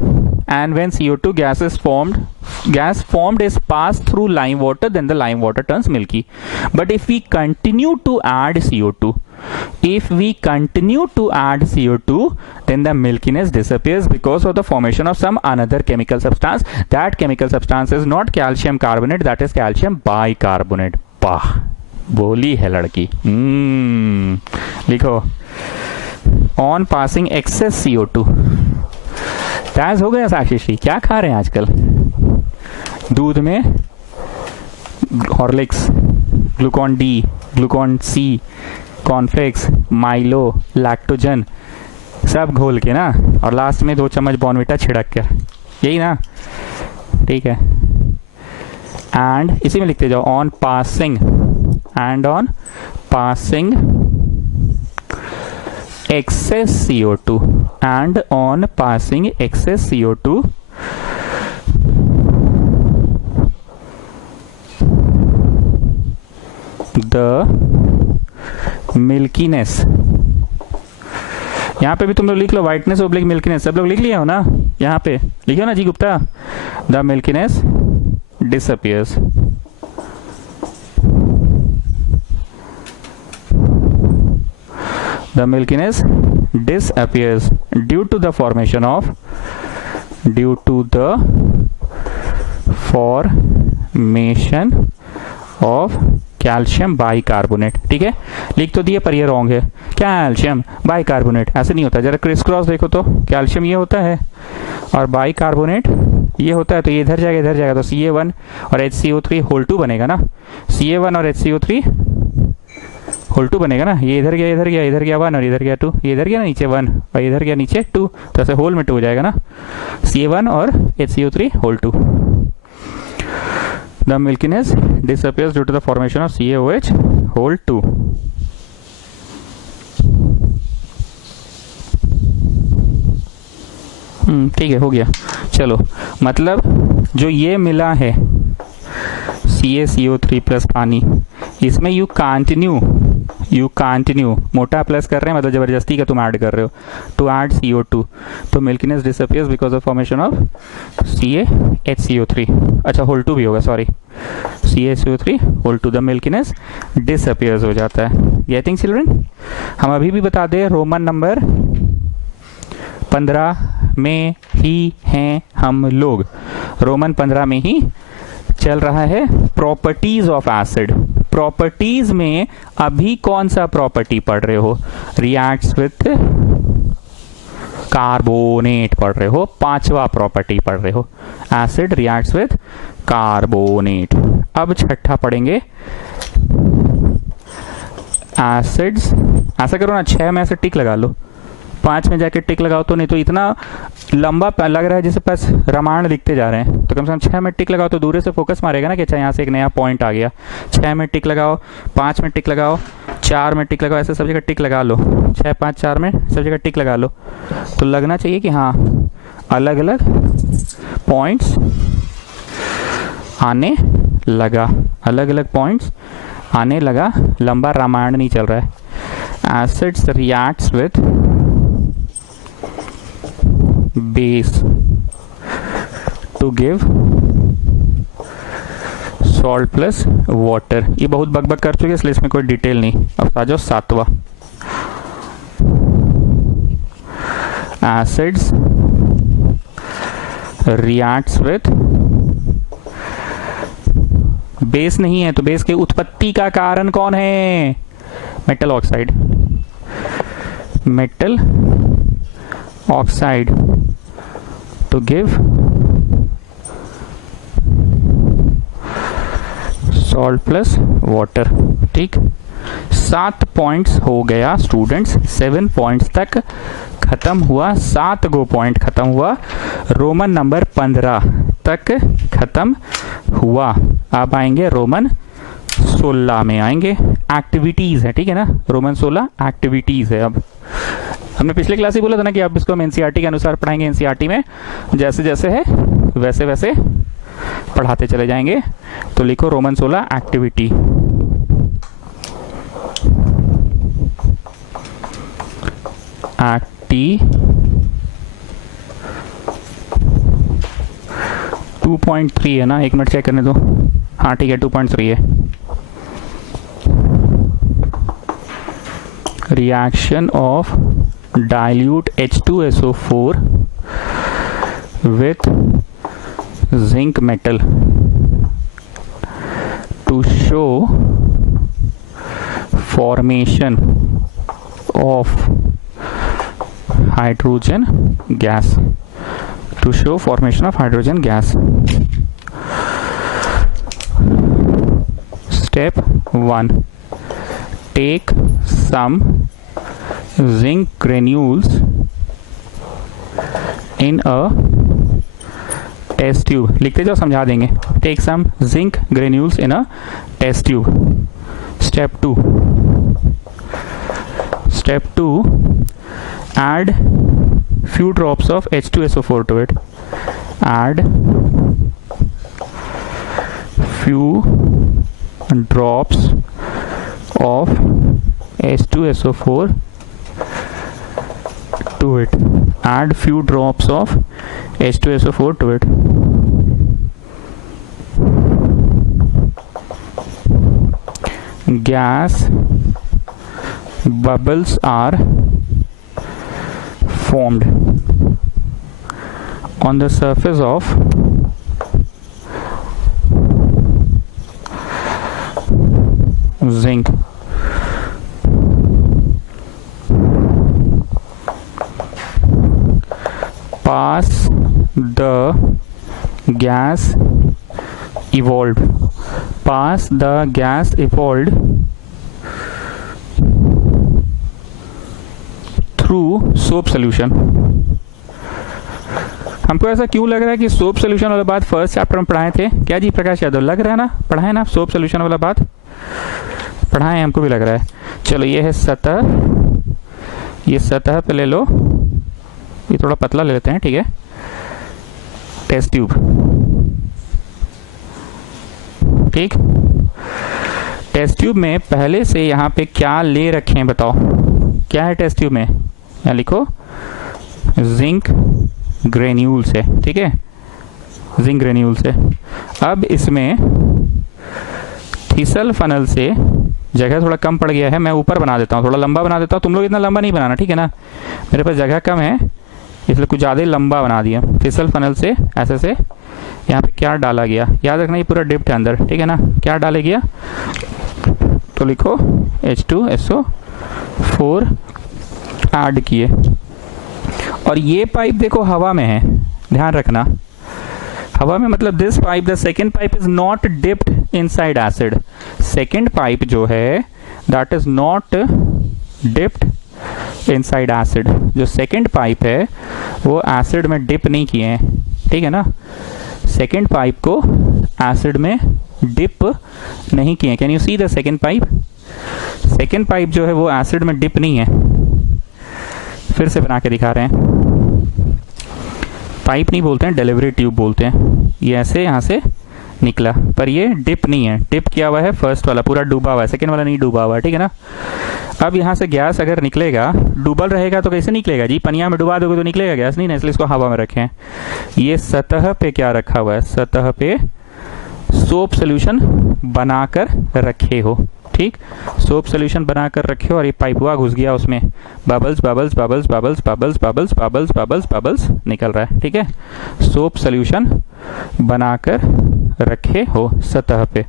and when CO2 gas formed is passed through lime water, then the lime water turns milky. But if we continue to add CO2, then the milkiness disappears because of the formation of some another chemical substance. That chemical substance is not calcium carbonate, that is calcium bicarbonate. वाह, बोली है लड़की। लिखो on passing access CO2। तैज हो गया साक्षी श्री। क्या खा रहे हैं आजकल? दूध में Horlicks, Glucon D, Glucon C, cornflakes, Milo, Lactogen सब घोल के ना, और लास्ट में 2 चम्मच बॉर्नविटा छिड़क कर, यही ना? ठीक है। एंड इसी में लिखते जाओ on passing excess CO2 and on passing excess CO2 the milkiness, यहाँ पे भी तुम लोग लिख लो व्हाइटनेस ओब्लिक मिल्कीनेस। सब लोग लिख लिया हो ना? यहाँ पे लिखो ना जी Gupta. The milkiness disappears due to the formation of calcium bicarbonate. ठीक है, लिख तो दिए पर ये रॉन्ग है। कैल्शियम बाइकार्बोनेट ऐसे नहीं होता। जरा क्रिस क्रॉस देखो तो, कैल्शियम ये होता है और बाइकार्बोनेट ये होता है, तो ये इधर जाएगा तो Ca1 और HCO3 होल 2 बनेगा ना। Ca1 और HCO3 होल 2 बनेगा ना। ये इधर गया 1 और इधर गया 2, ये इधर गया ना नीचे 1 और इधर गया नीचे 2, तो ऐसे होल में 2 हो जाएगा ना। Ca1 और HCO3 whole 2। The milkiness disappears due to the formation of CaOH whole 2. ठीक है, हो गया। चलो, मतलब जो ये मिला है CaCO3 प्लस पानी, इसमें यू कंटिन्यू मोटा प्लस कर रहे हैं, मतलब जबरदस्ती का तुम ऐड कर रहे हो टू ऐड CO2, तो milkiness disappears because of formation of CaHCO3। अच्छा, होल 2 भी होगा, sorry, CaHCO3 whole 2, the milkiness disappears हो जाता है। Getting children? हम अभी भी बता दें, रोमन नंबर 15 में ही हैं हम लोग। रोमन 15 में ही चल रहा है प्रॉपर्टीज ऑफ एसिड। प्रॉपर्टीज में अभी कौन सा प्रॉपर्टी पढ़ रहे हो? रिएक्ट्स विथ कार्बोनेट पढ़ रहे हो, पांचवा प्रॉपर्टी पढ़ रहे हो, एसिड रिएक्ट्स विद कार्बोनेट। अब छठा पढ़ेंगे एसिड्स। ऐसा करो ना, 6 में से टिक लगा लो, 5 में जाके टिक लगाओ तो, नहीं तो इतना लंबा लग रहा है जैसे बस रामायण लिखते जा रहे हैं। तो कम से कम 6 में टिक लगाओ तो दूर से फोकस मारेगा ना कि अच्छा यहाँ से एक नया पॉइंट आ गया। 6 में टिक लगाओ, 5 में टिक लगाओ, 4 में टिक लगाओ, ऐसे सब जगह टिक लगा लो। 6, 5, 4 में सब जगह टिक लगा लो, तो लगना चाहिए कि हाँ अलग अलग पॉइंट्स आने लगा, अलग अलग पॉइंट्स आने लगा, लंबा रामायण नहीं चल रहा है। Acids reacts with base to give salt plus water. ये बहुत बकबक कर चुके हैं इसलिए इसमें कोई डिटेल नहीं। अब आ जाओ 7वां, एसिड्स रिएक्ट्स विथ बेस नहीं है तो बेस की उत्पत्ति का कारण कौन है? Metal oxide, metal oxide to give salt plus water. ठीक, 7 पॉइंट्स हो गया स्टूडेंट्स, 7 पॉइंट्स तक खत्म हुआ, 7 गो पॉइंट खत्म हुआ, रोमन नंबर 15 तक खत्म हुआ। अब आएंगे रोमन 16 में आएंगे, एक्टिविटीज है, ठीक है ना। रोमन 16 एक्टिविटीज है। अब हमने पिछले क्लास ही बोला था ना कि अब इसको हम एनसीईआरटी के अनुसार पढ़ाएंगे। एनसीईआरटी में जैसे जैसे है वैसे वैसे पढ़ाते चले जाएंगे। तो लिखो रोमन 16 एक्टिविटी। एक्टी 2.3 है ना, 1 मिनट चेक करने दो। हाँ ठीक है, 2.3 है। Reaction of dilute H2SO4 with zinc metal to show formation of hydrogen gas, to show formation of hydrogen gas. Step 1, take some zinc granules in a test tube। लिखते जाओ, समझा देंगे। take some zinc granules in a test tube। step 2, add few drops of H2SO4 to it। add few drops of H2SO4 to it। add few drops of H2SO4 to it। gas bubbles are formed on the surface of zinc। pass the gas evolved, pass the gas evolved through soap solution। हमको ऐसा क्यों लग रहा है कि soap solution वाला बात first chapter में पढ़ाए थे? क्या जी प्रकाश यादव, लग रहा है ना, पढ़ाए ना सोप सोल्यूशन वाला बात पढ़ाए, हमको भी लग रहा है। चलो ये है सतह, ये सतह पे ले लो, ये थोड़ा पतला ले लेते हैं, ठीक है। टेस्ट ट्यूब, ठीक। टेस्ट ट्यूब में पहले से यहाँ पे क्या ले रखे हैं बताओ, क्या है टेस्ट ट्यूब में? यहाँ लिखो जिंक ग्रेन्यूल्स है, ठीक है, जिंक ग्रेन्यूल्स है। अब इसमें थिसल फनल से जगह थोड़ा कम पड़ गया है, मैं ऊपर बना देता हूँ, थोड़ा लंबा बना देता हूँ। तुम लोग इतना लंबा नहीं बनाना, ठीक है ना, मेरे पास जगह कम है इसलिए कुछ ज़्यादा ही लंबा बना दिया। थिसल फनल से ऐसे से यहाँ पे क्या डाला गया, याद रखना ये पूरा डिप्ट है अंदर, ठीक है ना। क्या डाले गया तो लिखो H2SO4 ऐड किए और ये पाइप देखो हवा में है, ध्यान रखना, हवा में मतलब this pipe, the second pipe is not dipped inside acid. Second pipe जो है that is not dipped inside acid. जो सेकेंड पाइप है वो एसिड में डिप नहीं किए हैं, ठीक है ना। सेकेंड पाइप को एसिड में डिप नहीं किए। Can you see the second pipe? Second pipe जो है वो एसिड में डिप नहीं है। फिर से बना के दिखा रहे हैं। पाइप नहीं बोलते हैं, डिलीवरी ट्यूब बोलते हैं। ये ऐसे यहाँ से निकला, पर ये डिप नहीं है। डिप किया हुआ है फर्स्ट वाला, पूरा डूबा हुआ है, सेकेंड वाला नहीं डूबा हुआ है, ठीक है ना। अब यहाँ से गैस अगर निकलेगा, डूबल रहेगा तो कैसे निकलेगा जी? पनिया में डुबा दोगे तो निकलेगा गैस? नहीं ना, इसलिए इसको हवा में रखें। ये सतह पे क्या रखा हुआ है? सतह पे सोप सोल्यूशन बनाकर रखे हो, ठीक। सोप सोल्यूशन बनाकर रखे हो और ये पाइप हुआ घुस गया उसमें, bubbles bubbles bubbles bubbles bubbles bubbles bubbles bubbles bubbles निकल रहा है, ठीक है। सोप सोल्यूशन बनाकर रखे हो सतह पे,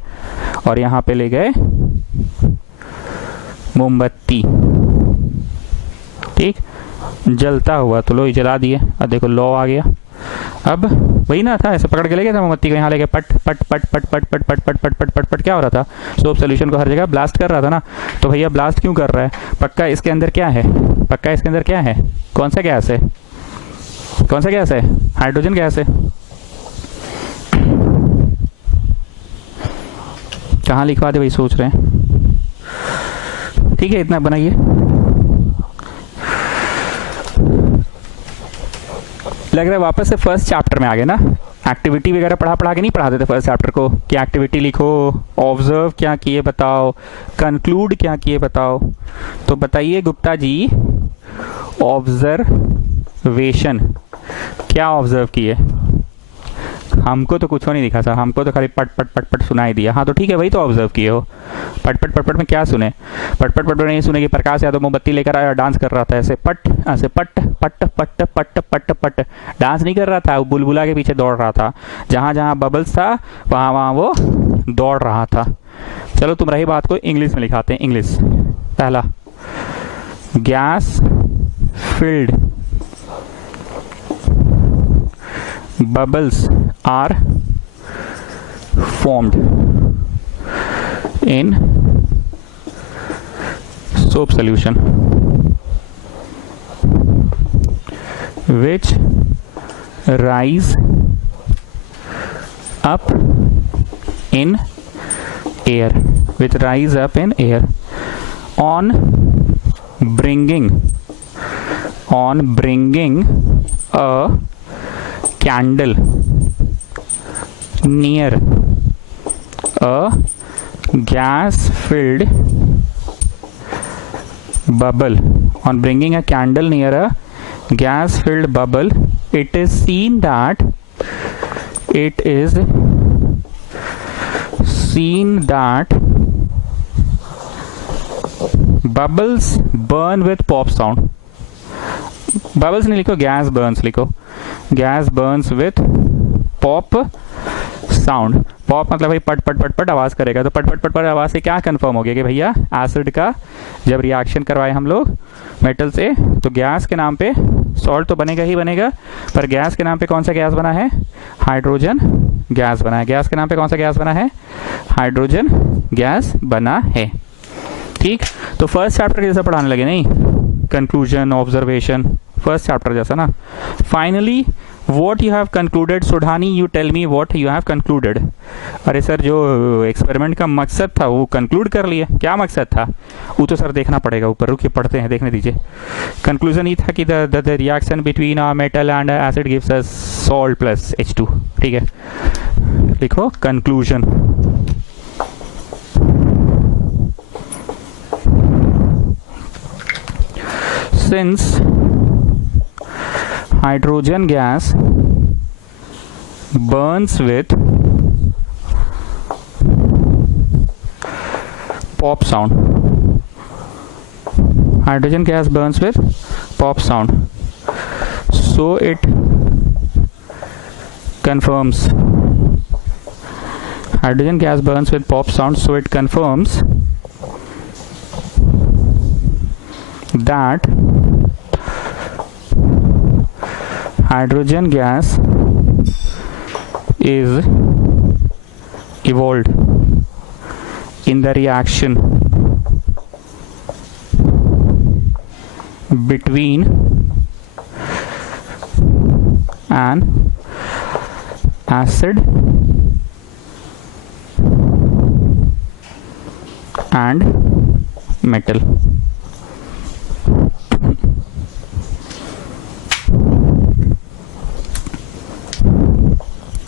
और यहाँ पे ले गए मोमबत्ती, ठीक, जलता हुआ, तो लो जला दिए। अब देखो लौ आ गया। अब वही ना था, ऐसे पकड़ के ले गया था मोमबत्ती को, यहाँ लेके पट पट पट पट पट पट पट पट पट पट पट पट क्या हो रहा था? सोप सोल्यूशन को हर जगह ब्लास्ट कर रहा था ना। तो भैया ब्लास्ट क्यों कर रहा है? पक्का इसके अंदर क्या है? पक्का इसके अंदर क्या है? कौन सा गैस है? कौन सा गैस है? हाइड्रोजन गैस है। कहाँ लिखवा दे वही सोच रहे हैं, ठीक है। इतना बनाइए। लग रहा है वापस से फर्स्ट चैप्टर में आ गए ना। एक्टिविटी वगैरह पढ़ा के नहीं पढ़ाते थे फर्स्ट चैप्टर को कि एक्टिविटी लिखो, ऑब्जर्व क्या किए बताओ, कंक्लूड क्या किए बताओ। तो बताइए गुप्ता जी, ऑब्जर्वेशन क्या ऑब्जर्व किए? हमको तो कुछ नहीं दिखा था, हमको तो खाली पट पट पट पट सुनाई दिया। हाँ तो ठीक है, वही तो ऑब्जर्व किए हो। पट पट पट पट में क्या सुने? पट पट पट नहीं सुने कि प्रकाश यादव मोमबत्ती लेकर आया, डांस कर रहा था ऐसे पट, ऐसे पट पट पट पट पट पट। डांस नहीं कर रहा था, वो बुलबुला के पीछे दौड़ रहा था। जहां जहां बबल्स था वहां वहां वो दौड़ रहा था। चलो तुम रही बात को इंग्लिश में लिखाते हैं। इंग्लिश पहला, gas filled bubbles are formed in soap solution which rise up in air, which rise up in air on bringing a candle near a gas filled bubble. On bringing a candle near a gas filled bubble, it is seen that bubbles burn with pop sound. Bubbles नहीं लिखो, gas Burns लिखो। Gas Burns with pop sound. Pop मतलब भाई पट पट पट पट आवाज करेगा। तो पट पट पट पट आवाज से क्या कंफर्म हो गया कि भैया एसिड का जब रिएक्शन करवाए हम लोग मेटल से, तो गैस के नाम पे सॉल्ट तो बनेगा ही बनेगा, पर गैस के नाम पे कौन सा गैस बना है? हाइड्रोजन गैस बना है। गैस के नाम पे कौन सा गैस बना है? हाइड्रोजन गैस बना है, ठीक। तो फर्स्ट चैप्टर जैसा पढ़ाने लगे, नहीं कंक्लूजन, ऑब्जर्वेशन, फर्स्ट चैप्टर जैसा ना। Finally what you have concluded? Sudhani, you tell me what you have concluded. अरे सर जो एक्सपेरिमेंट का मकसद था वो कंक्लूड कर लिया। क्या मकसद था वो तो सर देखना पड़ेगा, ऊपर रुकिए पढ़ते हैं, देखने दीजिए। कंक्लूजन ये था कि the reaction between a metal and acid gives us salt plus H2, ठीक है। लिखो conclusion. Since hydrogen gas burns with pop sound, hydrogen gas burns with pop sound, so it confirms, hydrogen gas burns with pop sound, so it confirms that hydrogen gas is evolved in the reaction between an acid and metal.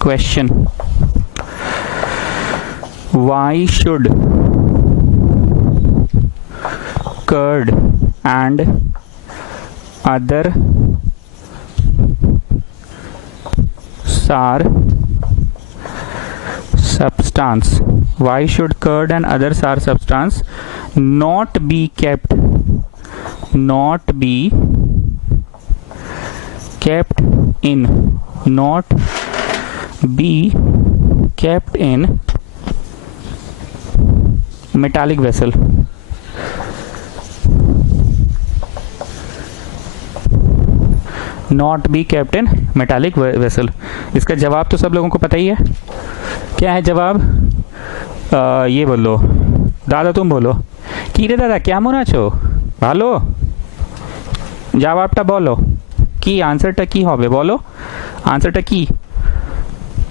Question: why should curd and other sour substance not be kept in metallic vessel? Not be kept in metallic vessel. इसका जवाब तो सब लोगों को पता ही है। क्या है जवाब? ये बोलो दादा, तुम बोलो। की रे दादा क्या मना छो? ভালো জবাবটা বলো, কি आंसरটা কি হবে বলো? आंसरটা কি?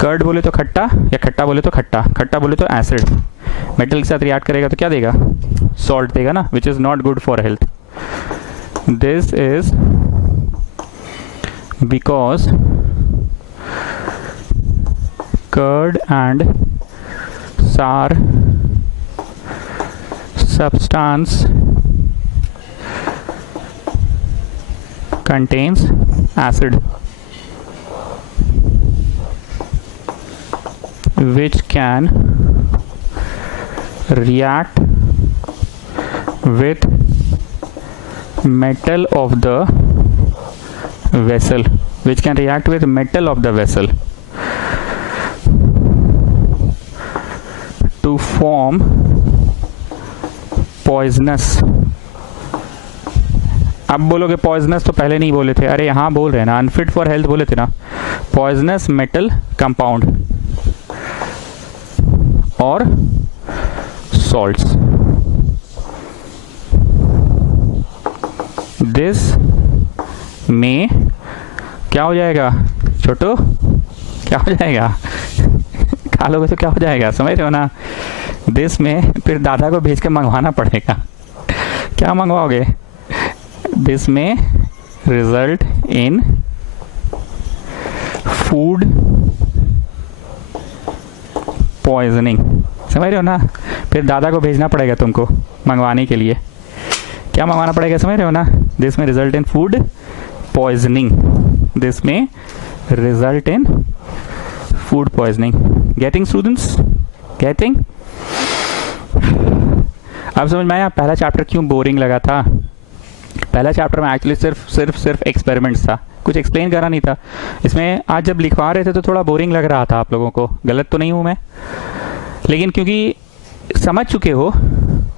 कर्ड बोले तो खट्टा, या खट्टा बोले तो खट्टा, खट्टा बोले तो एसिड, मेटल के साथ रिएक्ट करेगा तो क्या देगा? सॉल्ट देगा ना, which is not good for health. This is because curd and sour substance contains acid which can react with metal of the vessel, which can react with metal of the vessel to form poisonous। अब बोलोगे poisonous तो पहले नहीं बोले थे। अरे हाँ बोल रहे हैं ना, अनफिट फॉर हेल्थ बोले थे ना। पॉइजनस मेटल कंपाउंड और सॉल्ट्स। दिस में क्या हो जाएगा छोटू? क्या हो जाएगा? खा लोगे तो क्या हो जाएगा, समझ रहे हो ना? दिस में फिर दादा को भेज के मंगवाना पड़ेगा। क्या मंगवाओगे? दिस में रिजल्ट इन फूड पॉइजनिंग। समझ रहे हो ना? फिर दादा को भेजना पड़ेगा तुमको मंगवाने के लिए। क्या मंगवाना पड़ेगा, समझ रहे हो ना? दिस में result in food poisoning. This में result in food poisoning. Getting students? Getting? अब समझ में आया पहला चैप्टर क्यों बोरिंग लगा था? पहला चैप्टर में एक्चुअली सिर्फ एक्सपेरिमेंट्स था, कुछ एक्सप्लेन करा नहीं था। इसमें आज जब लिखवा रहे थे तो थोड़ा बोरिंग लग रहा था आप लोगों को। गलत तो नहीं हूँ मैं, लेकिन क्योंकि समझ चुके हो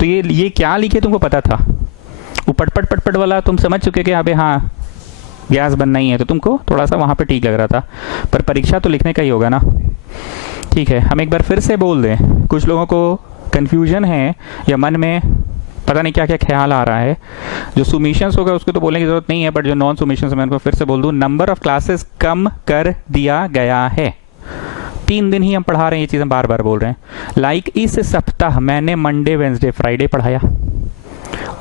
तो ये क्या लिखे तुमको पता था। वो पटपट वाला तुम समझ चुके कि अबे हाँ गैस बनना ही है, तो तुमको थोड़ा सा वहाँ पे ठीक लग रहा था। पर परीक्षा तो लिखने का ही होगा ना। ठीक है, हम एक बार फिर से बोल दें। कुछ लोगों को कन्फ्यूजन है या मन में पता नहीं क्या क्या ख्याल आ रहा है। जो सुमिशंस होगा उसको तो बोलने की जरूरत नहीं है, बट जो नॉन सुमिशंस है मैं उनको फिर से बोल दूँ। नंबर ऑफ क्लासेस कम कर दिया गया है। 3 दिन ही हम पढ़ा रहे हैं, ये चीज़ हम बार बार बोल रहे हैं। लाइक इस सप्ताह मैंने मंडे वेंसडे फ्राइडे पढ़ाया,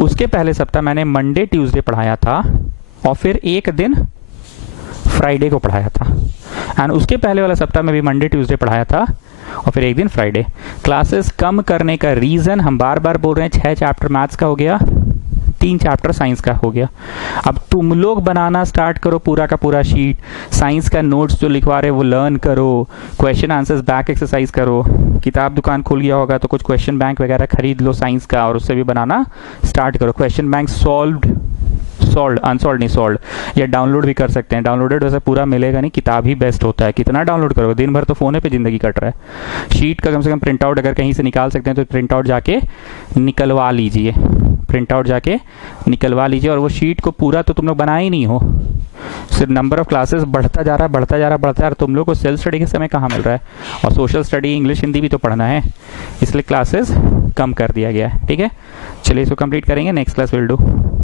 उसके पहले सप्ताह मैंने मंडे ट्यूसडे पढ़ाया था, और फिर एक दिन फ्राइडे को पढ़ाया था। एंड उसके पहले वाला सप्ताह में भी मंडे ट्यूसडे पढ़ाया था, और फिर एक दिन फ्राइडे। क्लासेस कम करने का रीज़न हम बार बार बोल रहे हैं। 6 चैप्टर मैथ्स का हो गया, 3 चैप्टर साइंस का हो गया। अब तुम लोग बनाना स्टार्ट करो पूरा का पूरा शीट। साइंस का नोट्स जो लिखवा रहे वो लर्न करो, क्वेश्चन आंसर्स बैक एक्सरसाइज करो। किताब दुकान खुल गया होगा तो कुछ क्वेश्चन बैंक वगैरह खरीद लो साइंस का, और उससे भी बनाना स्टार्ट करो। क्वेश्चन बैंक अनसॉल्व नहीं सॉल्व, या डाउनलोड भी कर सकते हैं। डाउनलोडेड वैसे पूरा मिलेगा नहीं, किताब ही बेस्ट होता है। कितना डाउनलोड करोगे, दिन भर तो फोन पे जिंदगी कट रहा है। शीट का कम से कम प्रिंट आउट अगर कहीं से निकाल सकते हैं तो प्रिंट आउट जाके निकलवा लीजिए। प्रिंट आउट जाके निकलवा लीजिए। और वो शीट को पूरा तो तुम लोग बना ही नहीं हो, सिर्फ नंबर ऑफ क्लासेस बढ़ता जा रहा है बढ़ता जा रहा है बढ़ता जा रहा है। तुम लोग को सेल्फ स्टडी के समय कहाँ मिल रहा है, और सोशल स्टडी इंग्लिश हिंदी भी तो पढ़ना है, इसलिए क्लासेस कम कर दिया गया है। ठीक है, चलिए इसको कंप्लीट करेंगे, नेक्स्ट क्लास विल डू।